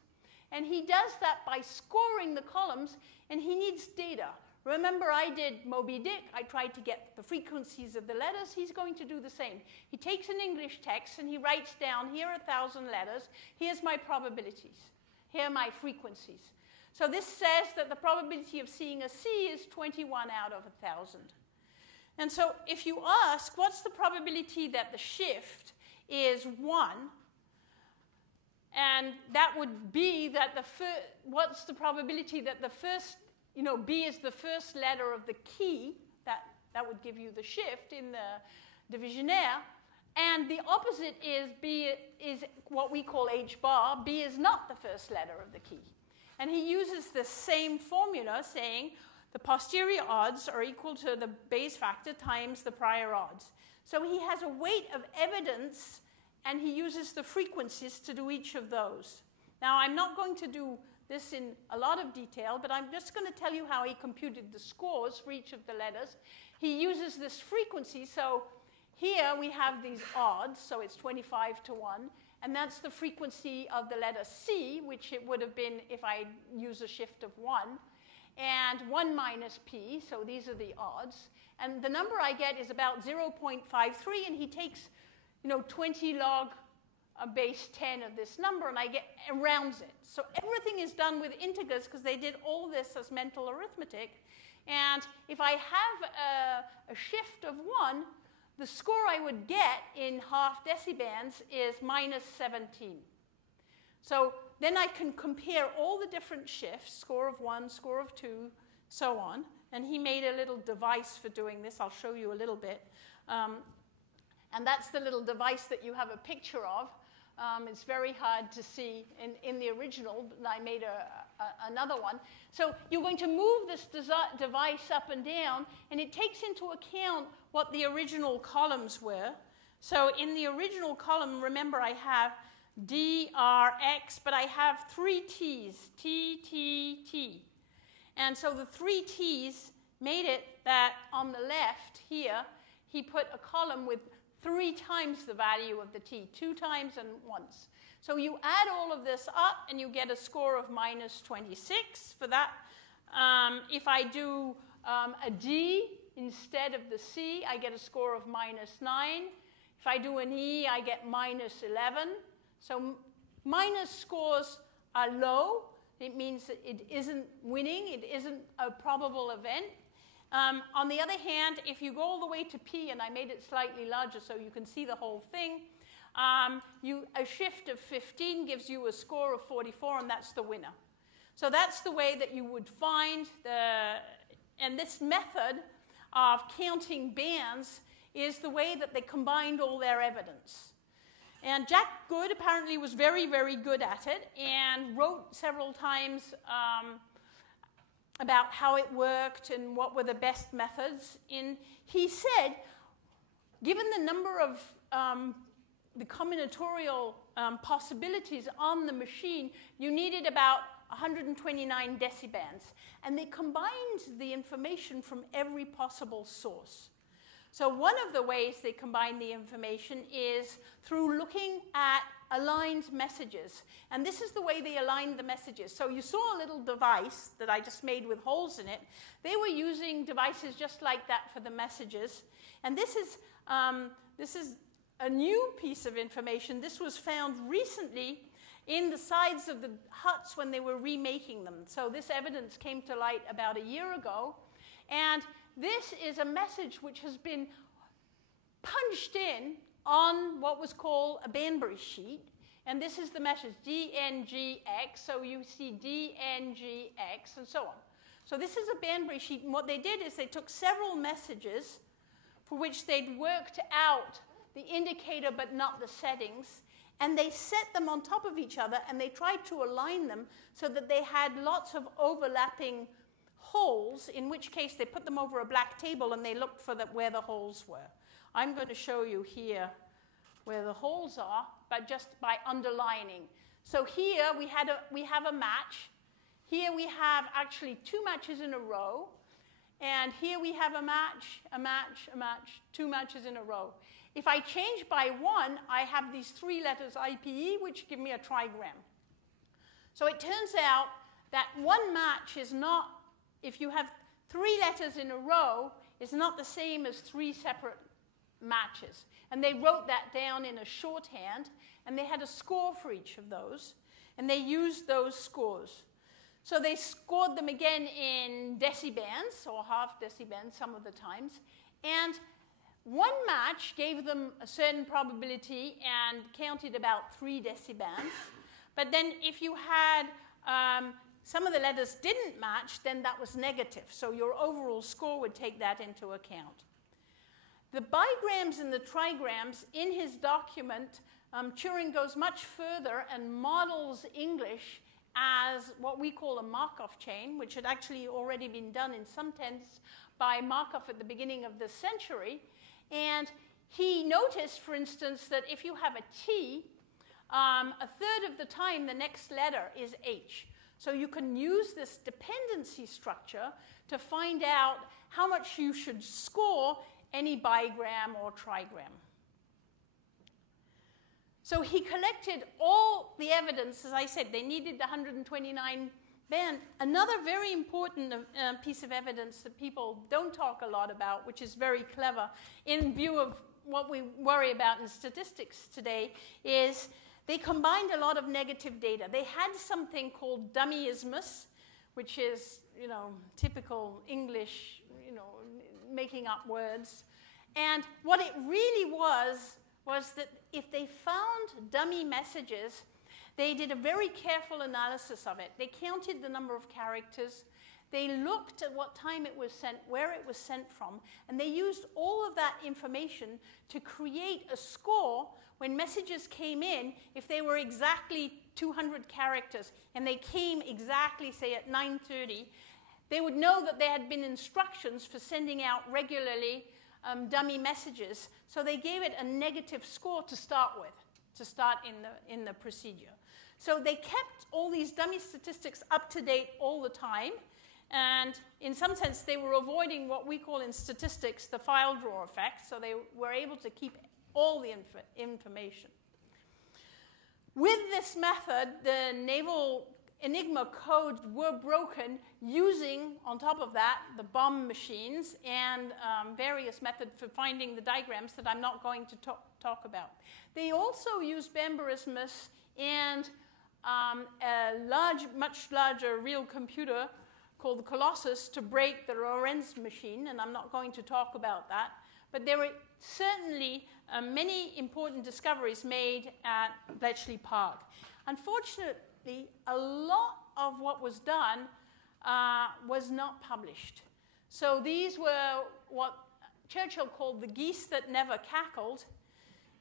and he does that by scoring the columns, and he needs data. Remember, I did Moby Dick. I tried to get the frequencies of the letters. He's going to do the same. He takes an English text, and he writes down, here are 1,000 letters. Here's my probabilities. Here are my frequencies. So this says that the probability of seeing a C is 21 out of 1,000. And so if you ask, what's the probability that the shift is 1? And that would be that what's the probability that the first, B is the first letter of the key, that would give you the shift in the divisionaire. And the opposite is B is what we call H bar. B is not the first letter of the key. And he uses the same formula saying the posterior odds are equal to the Bayes factor times the prior odds. So he has a weight of evidence, and he uses the frequencies to do each of those. Now, I'm not going to do this in a lot of detail, but I'm just going to tell you how he computed the scores for each of the letters. He uses this frequency. So here we have these odds, so it's 25 to 1. And that's the frequency of the letter C, which it would have been if I use a shift of 1. And 1 minus P, so these are the odds. And the number I get is about 0.53, and he takes 20 log base 10 of this number, and rounds it. So everything is done with integers because they did all this as mental arithmetic. And if I have a shift of 1, the score I would get in half decibands is minus 17. So then I can compare all the different shifts, score of 1, score of 2, so on. And he made a little device for doing this. I'll show you a little bit. And that's the little device that you have a picture of. It's very hard to see in the original, but I made another one. So you're going to move this device up and down, and it takes into account what the original columns were. So in the original column, remember I have D, R, X, but I have 3 T's, T, T, T. And so the 3 T's made it that on the left here, he put a column with 3 times the value of the T, 2 times and once. So you add all of this up, and you get a score of minus 26 for that. If I do a D instead of the C, I get a score of minus 9. If I do an E, I get minus 11. So minus scores are low. It means that it isn't winning. It isn't a probable event. On the other hand, if you go all the way to P, and I made it slightly larger so you can see the whole thing, a shift of 15 gives you a score of 44, and that's the winner. So that's the way that you would find and this method of counting bands is the way that they combined all their evidence. And Jack Good apparently was very, very good at it and wrote several times about how it worked and what were the best methods. And he said, given the number of the combinatorial possibilities on the machine, you needed about 129 decibands. And they combined the information from every possible source. So one of the ways they combine the information is through looking at aligned messages. And this is the way they aligned the messages. So you saw a little device that I just made with holes in it. They were using devices just like that for the messages. And this is a new piece of information. This was found recently in the sides of the huts when they were remaking them. So this evidence came to light about a year ago. And this is a message which has been punched in on what was called a Banbury sheet. And this is the message, DNGX. So you see DNGX and so on. So this is a Banbury sheet. And what they did is they took several messages for which they'd worked out the indicator but not the settings. And they set them on top of each other, and they tried to align them so that they had lots of overlapping holes, in which case they put them over a black table and they looked for where the holes were. I'm going to show you here where the holes are, but just by underlining. So here we have a match. Here we have actually two matches in a row. And here we have a match, a match, a match, two matches in a row. If I change by one, I have these three letters IPE, which give me a trigram. So it turns out that one match is not, if you have three letters in a row, is not the same as three separate matches. And they wrote that down in a shorthand, and they had a score for each of those, and they used those scores. So they scored them again in decibands, or half decibands some of the times. And one match gave them a certain probability and counted about 3 decibands. But then if you had some of the letters didn't match, then that was negative. So your overall score would take that into account. The bigrams and the trigrams, in his document, Turing goes much further and models English as what we call a Markov chain, which had actually already been done in some sense by Markov at the beginning of this century. And he noticed, for instance, that if you have a T, a third of the time the next letter is H. So you can use this dependency structure to find out how much you should score any bigram or trigram. So he collected all the evidence. As I said, they needed the 129 band. Another very important piece of evidence that people don't talk a lot about, which is very clever in view of what we worry about in statistics today, is they combined a lot of negative data. They had something called dummyismus, which is, typical English, making up words. And what it really was that if they found dummy messages, they did a very careful analysis of it. They counted the number of characters. They looked at what time it was sent, where it was sent from, and they used all of that information to create a score when messages came in. If they were exactly 200 characters and they came exactly, say, at 9:30, they would know that there had been instructions for sending out regularly dummy messages. So they gave it a negative score to start with, to start in the procedure. So they kept all these dummy statistics up to date all the time. And in some sense, they were avoiding what we call in statistics the file drawer effect. So they were able to keep all the information. With this method, the Naval Enigma codes were broken using, on top of that, the bomb machines and various methods for finding the diagrams that I'm not going to talk about. They also used Bambarismus and a much larger real computer called the Colossus to break the Lorenz machine, and I'm not going to talk about that. But there were certainly many important discoveries made at Bletchley Park. Unfortunately, a lot of what was done was not published. So these were what Churchill called the geese that never cackled,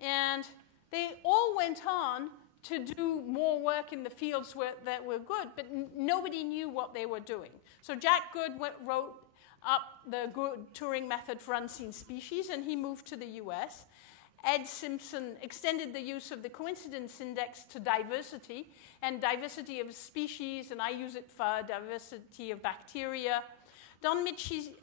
and they all went on to do more work in the fields that were good, but nobody knew what they were doing. So Jack Good wrote up the Good Turing method for unseen species, and he moved to the US. Ed Simpson extended the use of the coincidence index to diversity, and diversity of species, and I use it for diversity of bacteria. Don Michie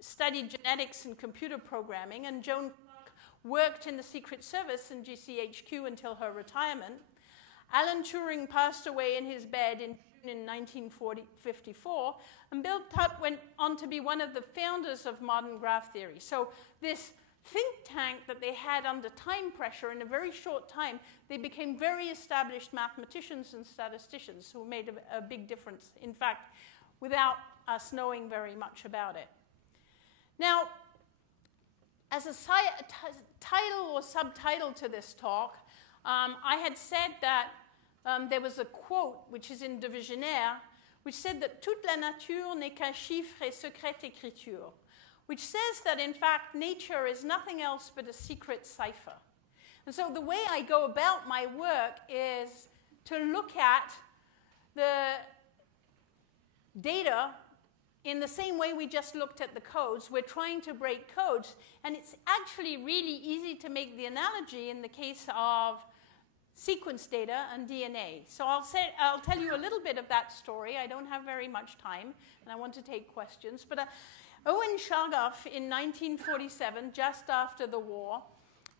studied genetics and computer programming, and Joan Clark worked in the Secret Service in GCHQ until her retirement. Alan Turing passed away in his bed in 1954, and Bill Tutte went on to be one of the founders of modern graph theory. So this think tank that they had under time pressure, in a very short time, they became very established mathematicians and statisticians who made a big difference, in fact, without us knowing very much about it. Now, as a title or subtitle to this talk, I had said that there was a quote, which is in De Visionnaire, which said that toute la nature n'est qu'un chiffre et secrète écriture, which says that, in fact, nature is nothing else but a secret cipher. And so the way I go about my work is to look at the data in the same way we just looked at the codes. We're trying to break codes, and it's actually really easy to make the analogy in the case of sequence data and DNA. So I'll tell you a little bit of that story. I don't have very much time, and I want to take questions. But Owen Chargaff in 1947, just after the war,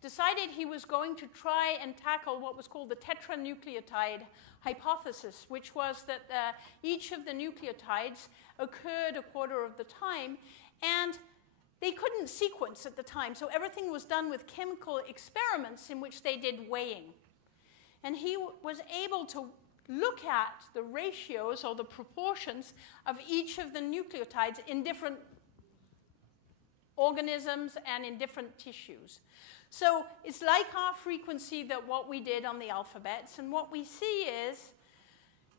decided he was going to try and tackle what was called the tetranucleotide hypothesis, which was that each of the nucleotides occurred a quarter of the time, and they couldn't sequence at the time. So everything was done with chemical experiments in which they did weighing. And he was able to look at the ratios or the proportions of each of the nucleotides in different organisms and in different tissues. So it's like our frequency that what we did on the alphabets. And what we see is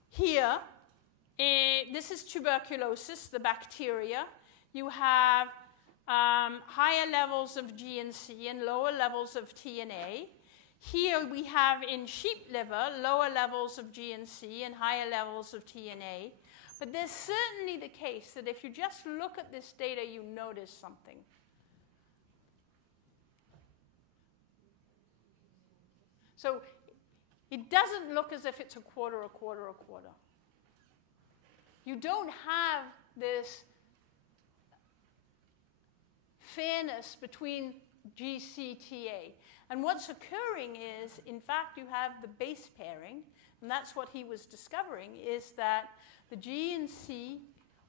here, this is tuberculosis, the bacteria. You have higher levels of G and C and lower levels of T and A. Here we have in sheep liver lower levels of G and C and higher levels of T and A. But there's certainly the case that if you just look at this data, you notice something. So it doesn't look as if it's a quarter, a quarter, a quarter. You don't have this fairness between G, C, T, A. And what's occurring is, in fact, you have the base pairing, and that's what he was discovering, is that the G and C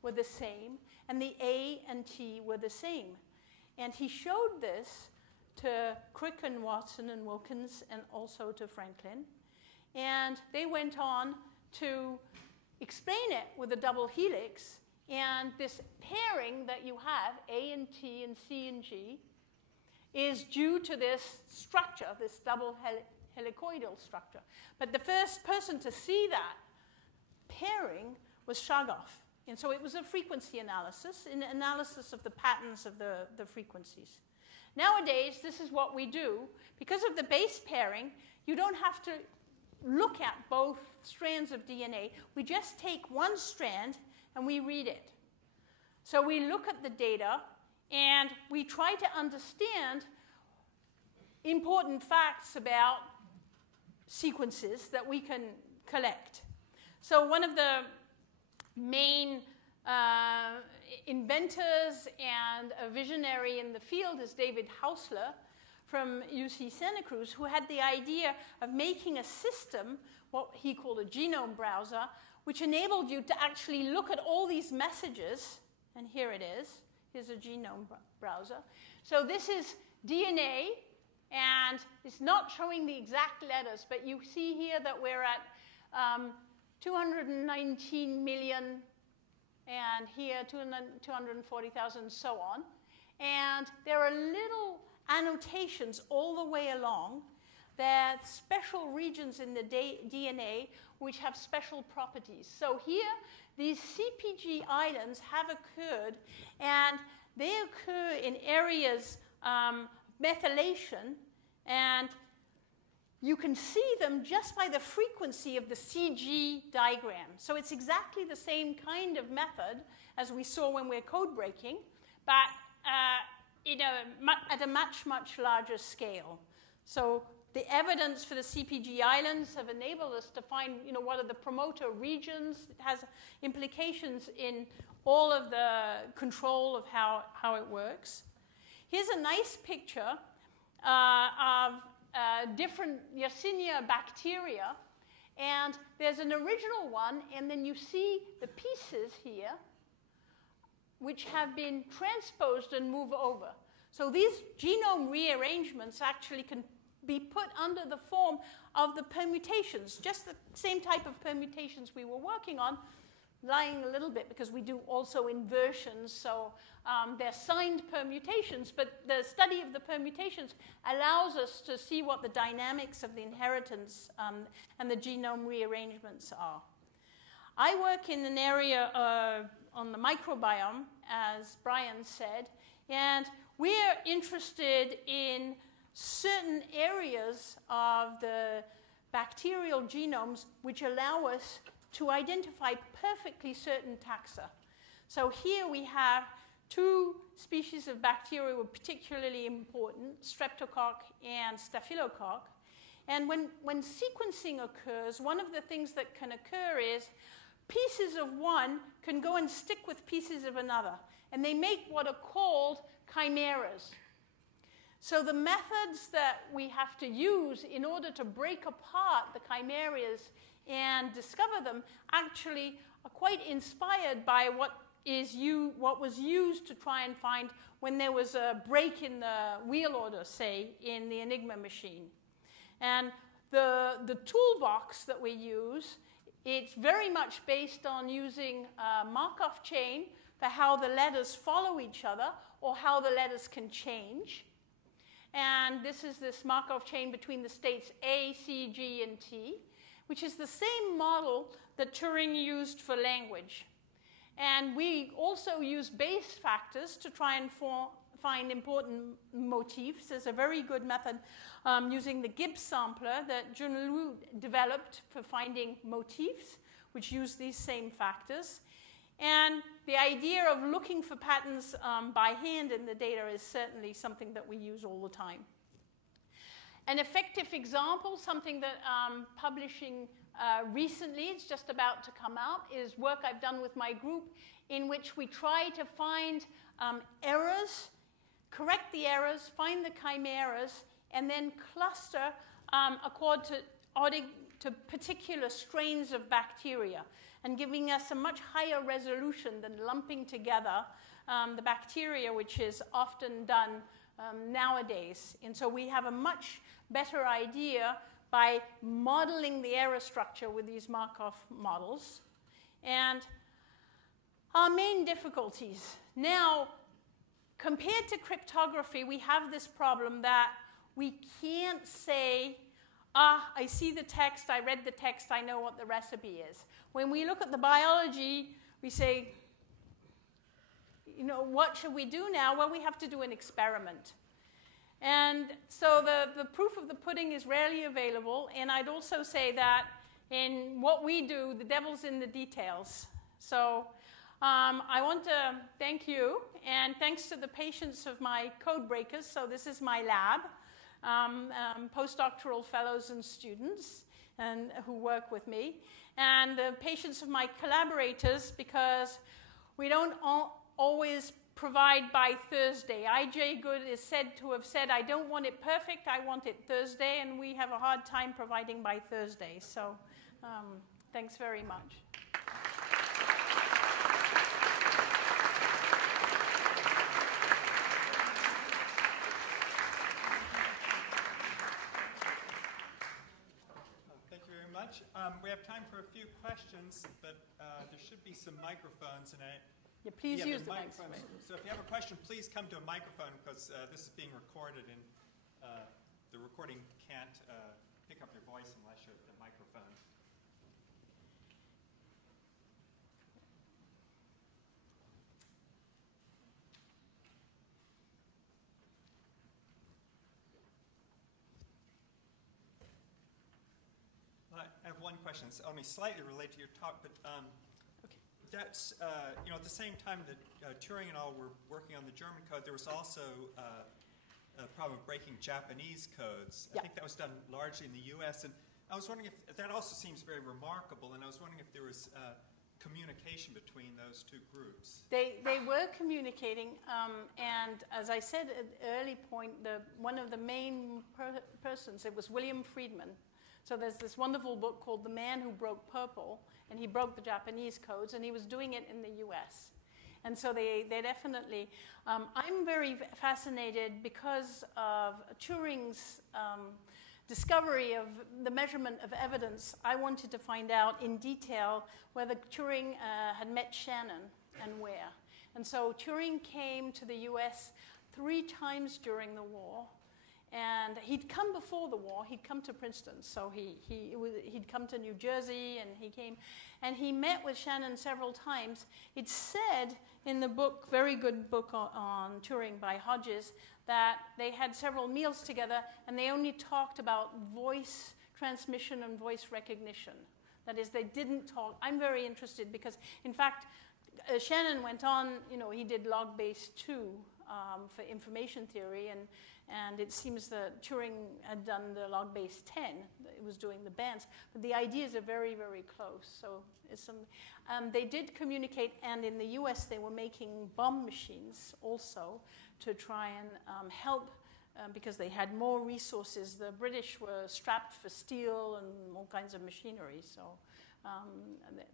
were the same, and the A and T were the same. And he showed this to Crick and Watson and Wilkins, and also to Franklin. And they went on to explain it with a double helix, and this pairing that you have, A and T and C and G, is due to this structure, this double helicoidal structure. But the first person to see that pairing was Chargaff. And so it was a frequency analysis, an analysis of the patterns of the frequencies. Nowadays, this is what we do. Because of the base pairing, you don't have to look at both strands of DNA. We just take one strand and we read it. So we look at the data and we try to understand important facts about sequences that we can collect. So one of the main inventors and a visionary in the field is David Hausler from UC Santa Cruz, who had the idea of making a system, what he called a genome browser, which enabled you to actually look at all these messages. And here it is. Here's a genome browser. So this is DNA, and it's not showing the exact letters, but you see here that we're at 219 million, and here 240,000, and so on. And there are little annotations all the way along. There are special regions in the DNA which have special properties. So here, these CPG islands have occurred, and they occur in areas of methylation, and you can see them just by the frequency of the CG diagram. So it's exactly the same kind of method as we saw when we're code breaking, but at a much, much larger scale. So the evidence for the CPG islands have enabled us to find, what are the promoter regions. It has implications in all of the control of how it works. Here's a nice picture of different Yersinia bacteria. And there's an original one, and then you see the pieces here, which have been transposed and move over. So these genome rearrangements actually can be put under the form of the permutations, just the same type of permutations we were working on, lying a little bit because we do also inversions, so they're signed permutations, but the study of the permutations allows us to see what the dynamics of the inheritance and the genome rearrangements are. I work in an area on the microbiome, as Brian said, and we're interested in certain areas of the bacterial genomes which allow us to identify perfectly certain taxa. So here we have two species of bacteria who are particularly important, streptococcus and staphylococcus. And when sequencing occurs, one of the things that can occur is pieces of one can go and stick with pieces of another, and they make what are called chimeras. So the methods that we have to use in order to break apart the chimeras and discover them actually are quite inspired by what was used to try and find when there was a break in the wheel order, say, in the Enigma machine. And the toolbox that we use, it's very much based on using a Markov chain for how the letters follow each other or how the letters can change. And this is this Markov chain between the states A, C, G, and T, which is the same model that Turing used for language. And we also use base factors to try and find important motifs. There's a very good method using the Gibbs sampler that Jun Liu developed for finding motifs, which use these same factors. And the idea of looking for patterns by hand in the data is certainly something that we use all the time. An effective example, something that I'm publishing recently, it's just about to come out, is work I've done with my group in which we try to find errors, correct the errors, find the chimeras, and then cluster according to particular strains of bacteria, and giving us a much higher resolution than lumping together the bacteria, which is often done nowadays. And so we have a much better idea by modeling the error structure with these Markov models. And our main difficulties. Now, compared to cryptography, we have this problem that we can't say, I see the text, I read the text, I know what the recipe is. When we look at the biology, we say, what should we do now? Well, we have to do an experiment. And so the proof of the pudding is rarely available. And I'd also say that in what we do, the devil's in the details. So I want to thank you. And thanks to the patience of my code breakers. So this is my lab. Postdoctoral fellows and students who work with me. And the patience of my collaborators, because we don't always provide by Thursday. I.J. Good is said to have said, I don't want it perfect, I want it Thursday, and we have a hard time providing by Thursday. So thanks very much. Thank you very much. We have time for a few questions, but there should be some microphones, and yeah, please use the microphone. So if you have a question, please come to a microphone, because this is being recorded, and the recording can't pick up your voice unless you're at the microphone. I have one question. It's only slightly related to your talk, but that's, at the same time that Turing and all were working on the German code, there was also problem of breaking Japanese codes. Yeah. I think that was done largely in the U.S. And I was wondering if that also seems very remarkable. And I was wondering if there was communication between those two groups. They were communicating, and as I said at the early point, one of the main persons, it was William Friedman. So there's this wonderful book called The Man Who Broke Purple, and he broke the Japanese codes, and he was doing it in the U.S. And so they definitely, I'm very fascinated because of Turing's discovery of the measurement of evidence. I wanted to find out in detail whether Turing had met Shannon and where. And so Turing came to the US 3 times during the war. And he'd come before the war. He'd come to Princeton, so he'd come to New Jersey, and he came, and he met with Shannon several times. It's said in the book, very good book on Turing by Hodges, that they had several meals together, and they only talked about voice transmission and voice recognition. That is, they didn't talk. I'm very interested because, in fact, Shannon went on. He did log-based 2. For information theory, and it seems that Turing had done the log-based 10. It was doing the bands, but the ideas are very, very close. So they did communicate, and in the U.S. they were making bomb machines also to try and help because they had more resources. The British were strapped for steel and all kinds of machinery, so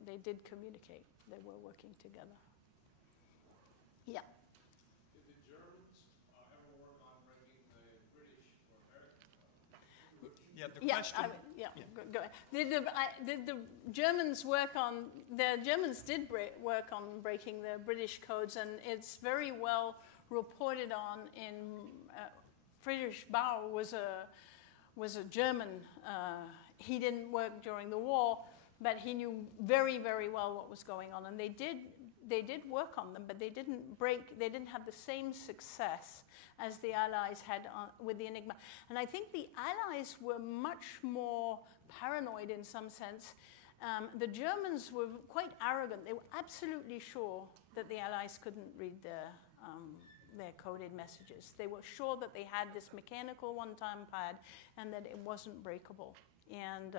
they did communicate. They were working together. Yeah. Yeah, the question. Go ahead. Did the Germans work on? The Germans did work on breaking the British codes, and it's very well reported on. In Friedrich Bauer was a German. He didn't work during the war, but he knew very, very well what was going on, and they did work on them, but they didn't have the same success as the Allies had with the Enigma. And I think the Allies were much more paranoid in some sense. The Germans were quite arrogant. They were absolutely sure that the Allies couldn't read their coded messages. They were sure that they had this mechanical one-time pad and that it wasn't breakable. And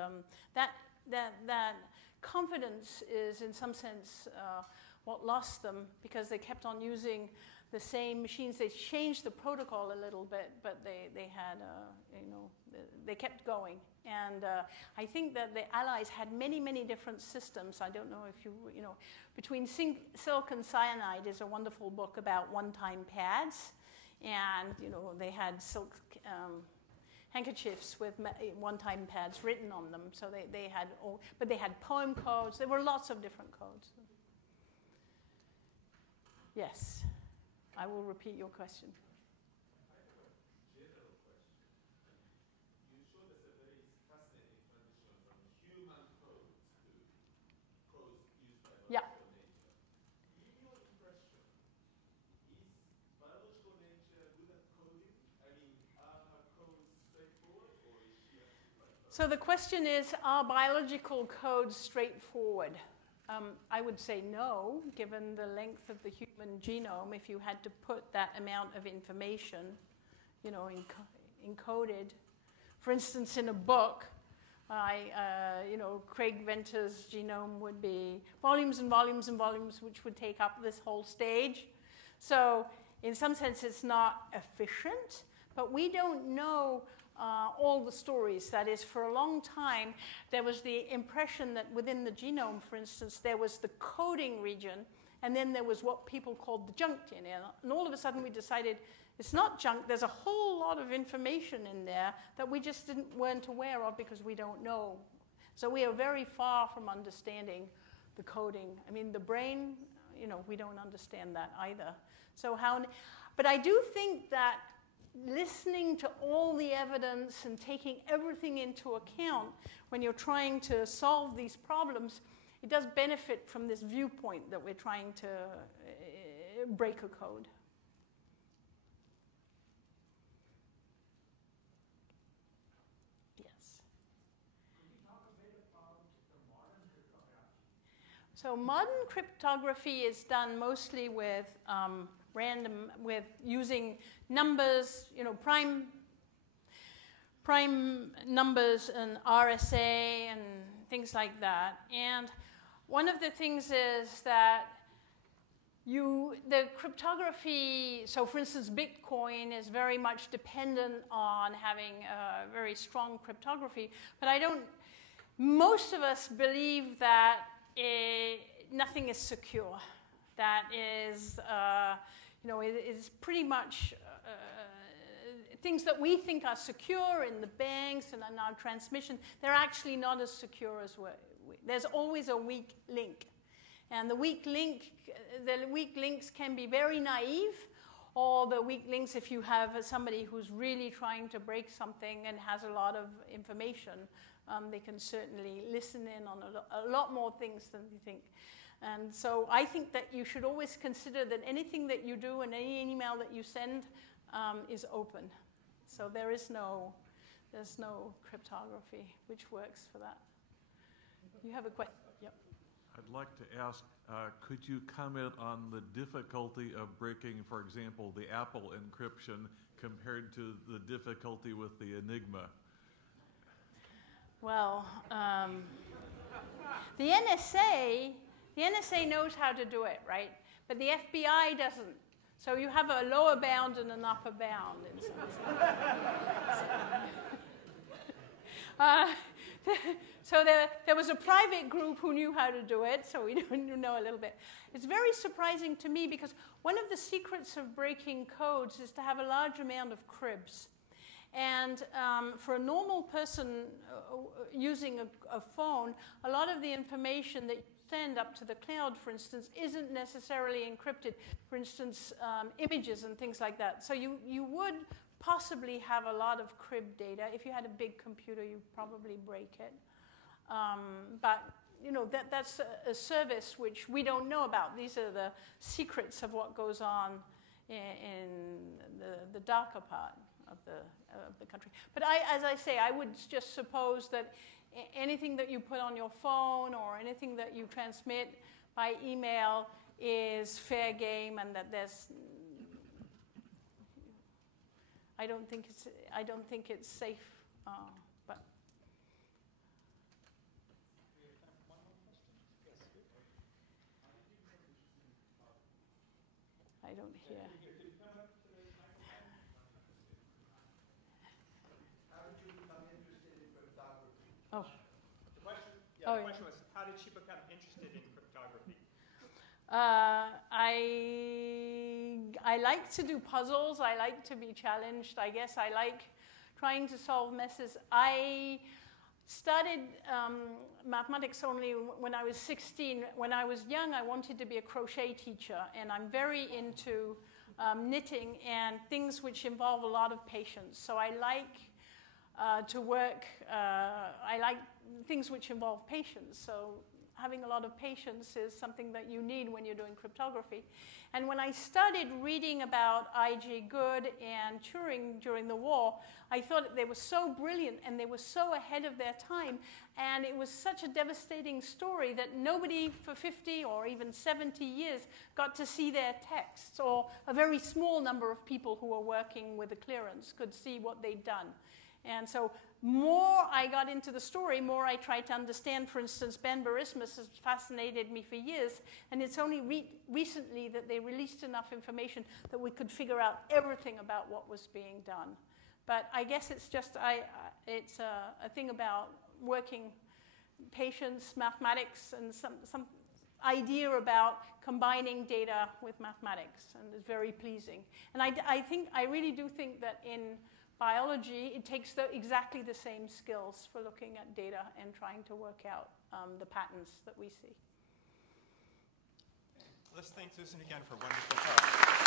that confidence is, in some sense, what lost them, because they kept on using the same machines. They changed the protocol a little bit, but they had, they kept going. And I think that the Allies had many, many different systems. I don't know if between silicon cyanide is a wonderful book about one-time pads, and they had silk handkerchiefs with one-time pads written on them. So they had but they had poem codes. There were lots of different codes. Yes, I will repeat your question. I have a general question. You showed us a very fascinating transition from human codes to codes used by biological nature. In your impression, is biological nature good at coding? I mean, are her codes straightforward, or is she actually quite coded? So the question is, are biological codes straightforward? I would say no, given the length of the human genome. If you had to put that amount of information, encoded, for instance, in a book, Craig Venter's genome would be volumes and volumes and volumes, which would take up this whole stage. So, in some sense, it's not efficient, but we don't know all the stories. That is, for a long time, there was the impression that within the genome, for instance, there was the coding region, and then there was what people called the junk DNA. And all of a sudden, we decided it's not junk. There's a whole lot of information in there that we just weren't aware of because we don't know. So we are very far from understanding the coding. I mean, the brain, we don't understand that either. But I do think that listening to all the evidence and taking everything into account when you're trying to solve these problems, it does benefit from this viewpoint that we're trying to break a code. Yes. Could you talk a bit about the modern cryptography? So modern cryptography is done mostly with random, with using numbers, you know, prime numbers and RSA and things like that. And one of the things is that the cryptography, so for instance, Bitcoin is very much dependent on having a very strong cryptography, but most of us believe that nothing is secure. That is, you know, it is pretty much things that we think are secure in the banks and in our transmission, they're actually not as secure as there's always a weak link. And the weak links can be very naive, or the weak links, if you have somebody who's really trying to break something and has a lot of information, they can certainly listen in on a lot more things than you think. And so I think that you should always consider that anything that you do and any email that you send is open. So there's no cryptography which works for that. You have a question? Yep. I'd like to ask, could you comment on the difficulty of breaking, for example, the Apple encryption compared to the difficulty with the Enigma? Well, the NSA knows how to do it, right? But the FBI doesn't. So you have a lower bound and an upper bound in some sense. So there was a private group who knew how to do it, so we know a little bit. It's very surprising to me because one of the secrets of breaking codes is to have a large amount of cribs. And for a normal person using a phone, a lot of the information that you send up to the cloud, for instance, isn't necessarily encrypted. For instance, images and things like that. So you would possibly have a lot of crib data. If you had a big computer, you'd probably break it. But you know, that's a service which we don't know about. These are the secrets of what goes on in the darker part of the country. But as I say, I would just suppose that anything that you put on your phone or anything that you transmit by email is fair game, and that there's. I don't think it's safe, but. I don't hear. How did you become interested in cryptography? Oh. The question, The question was, how did she become interested in cryptography? I like to do puzzles. I like to be challenged. I guess I like trying to solve messes. I started mathematics only when I was 16. When I was young, I wanted to be a crochet teacher, and I'm very into knitting and things which involve a lot of patience. So I like to work, I like things which involve patience. So having a lot of patience is something that you need when you're doing cryptography. And when I started reading about I.J. Good and Turing during the war, I thought they were so brilliant and they were so ahead of their time. And it was such a devastating story that nobody for 50 or even 70 years got to see their texts, or a very small number of people who were working with the clearance could see what they'd done. And so more I got into the story, more I tried to understand. For instance, Ben Barismus has fascinated me for years, and it's only recently that they released enough information that we could figure out everything about what was being done. But I guess it's just, it's a thing about working patience, mathematics, and some idea about combining data with mathematics, and it's very pleasing. And I really do think that in biology, it takes exactly the same skills for looking at data and trying to work out the patterns that we see. Let's thank Susan again for a wonderful talk.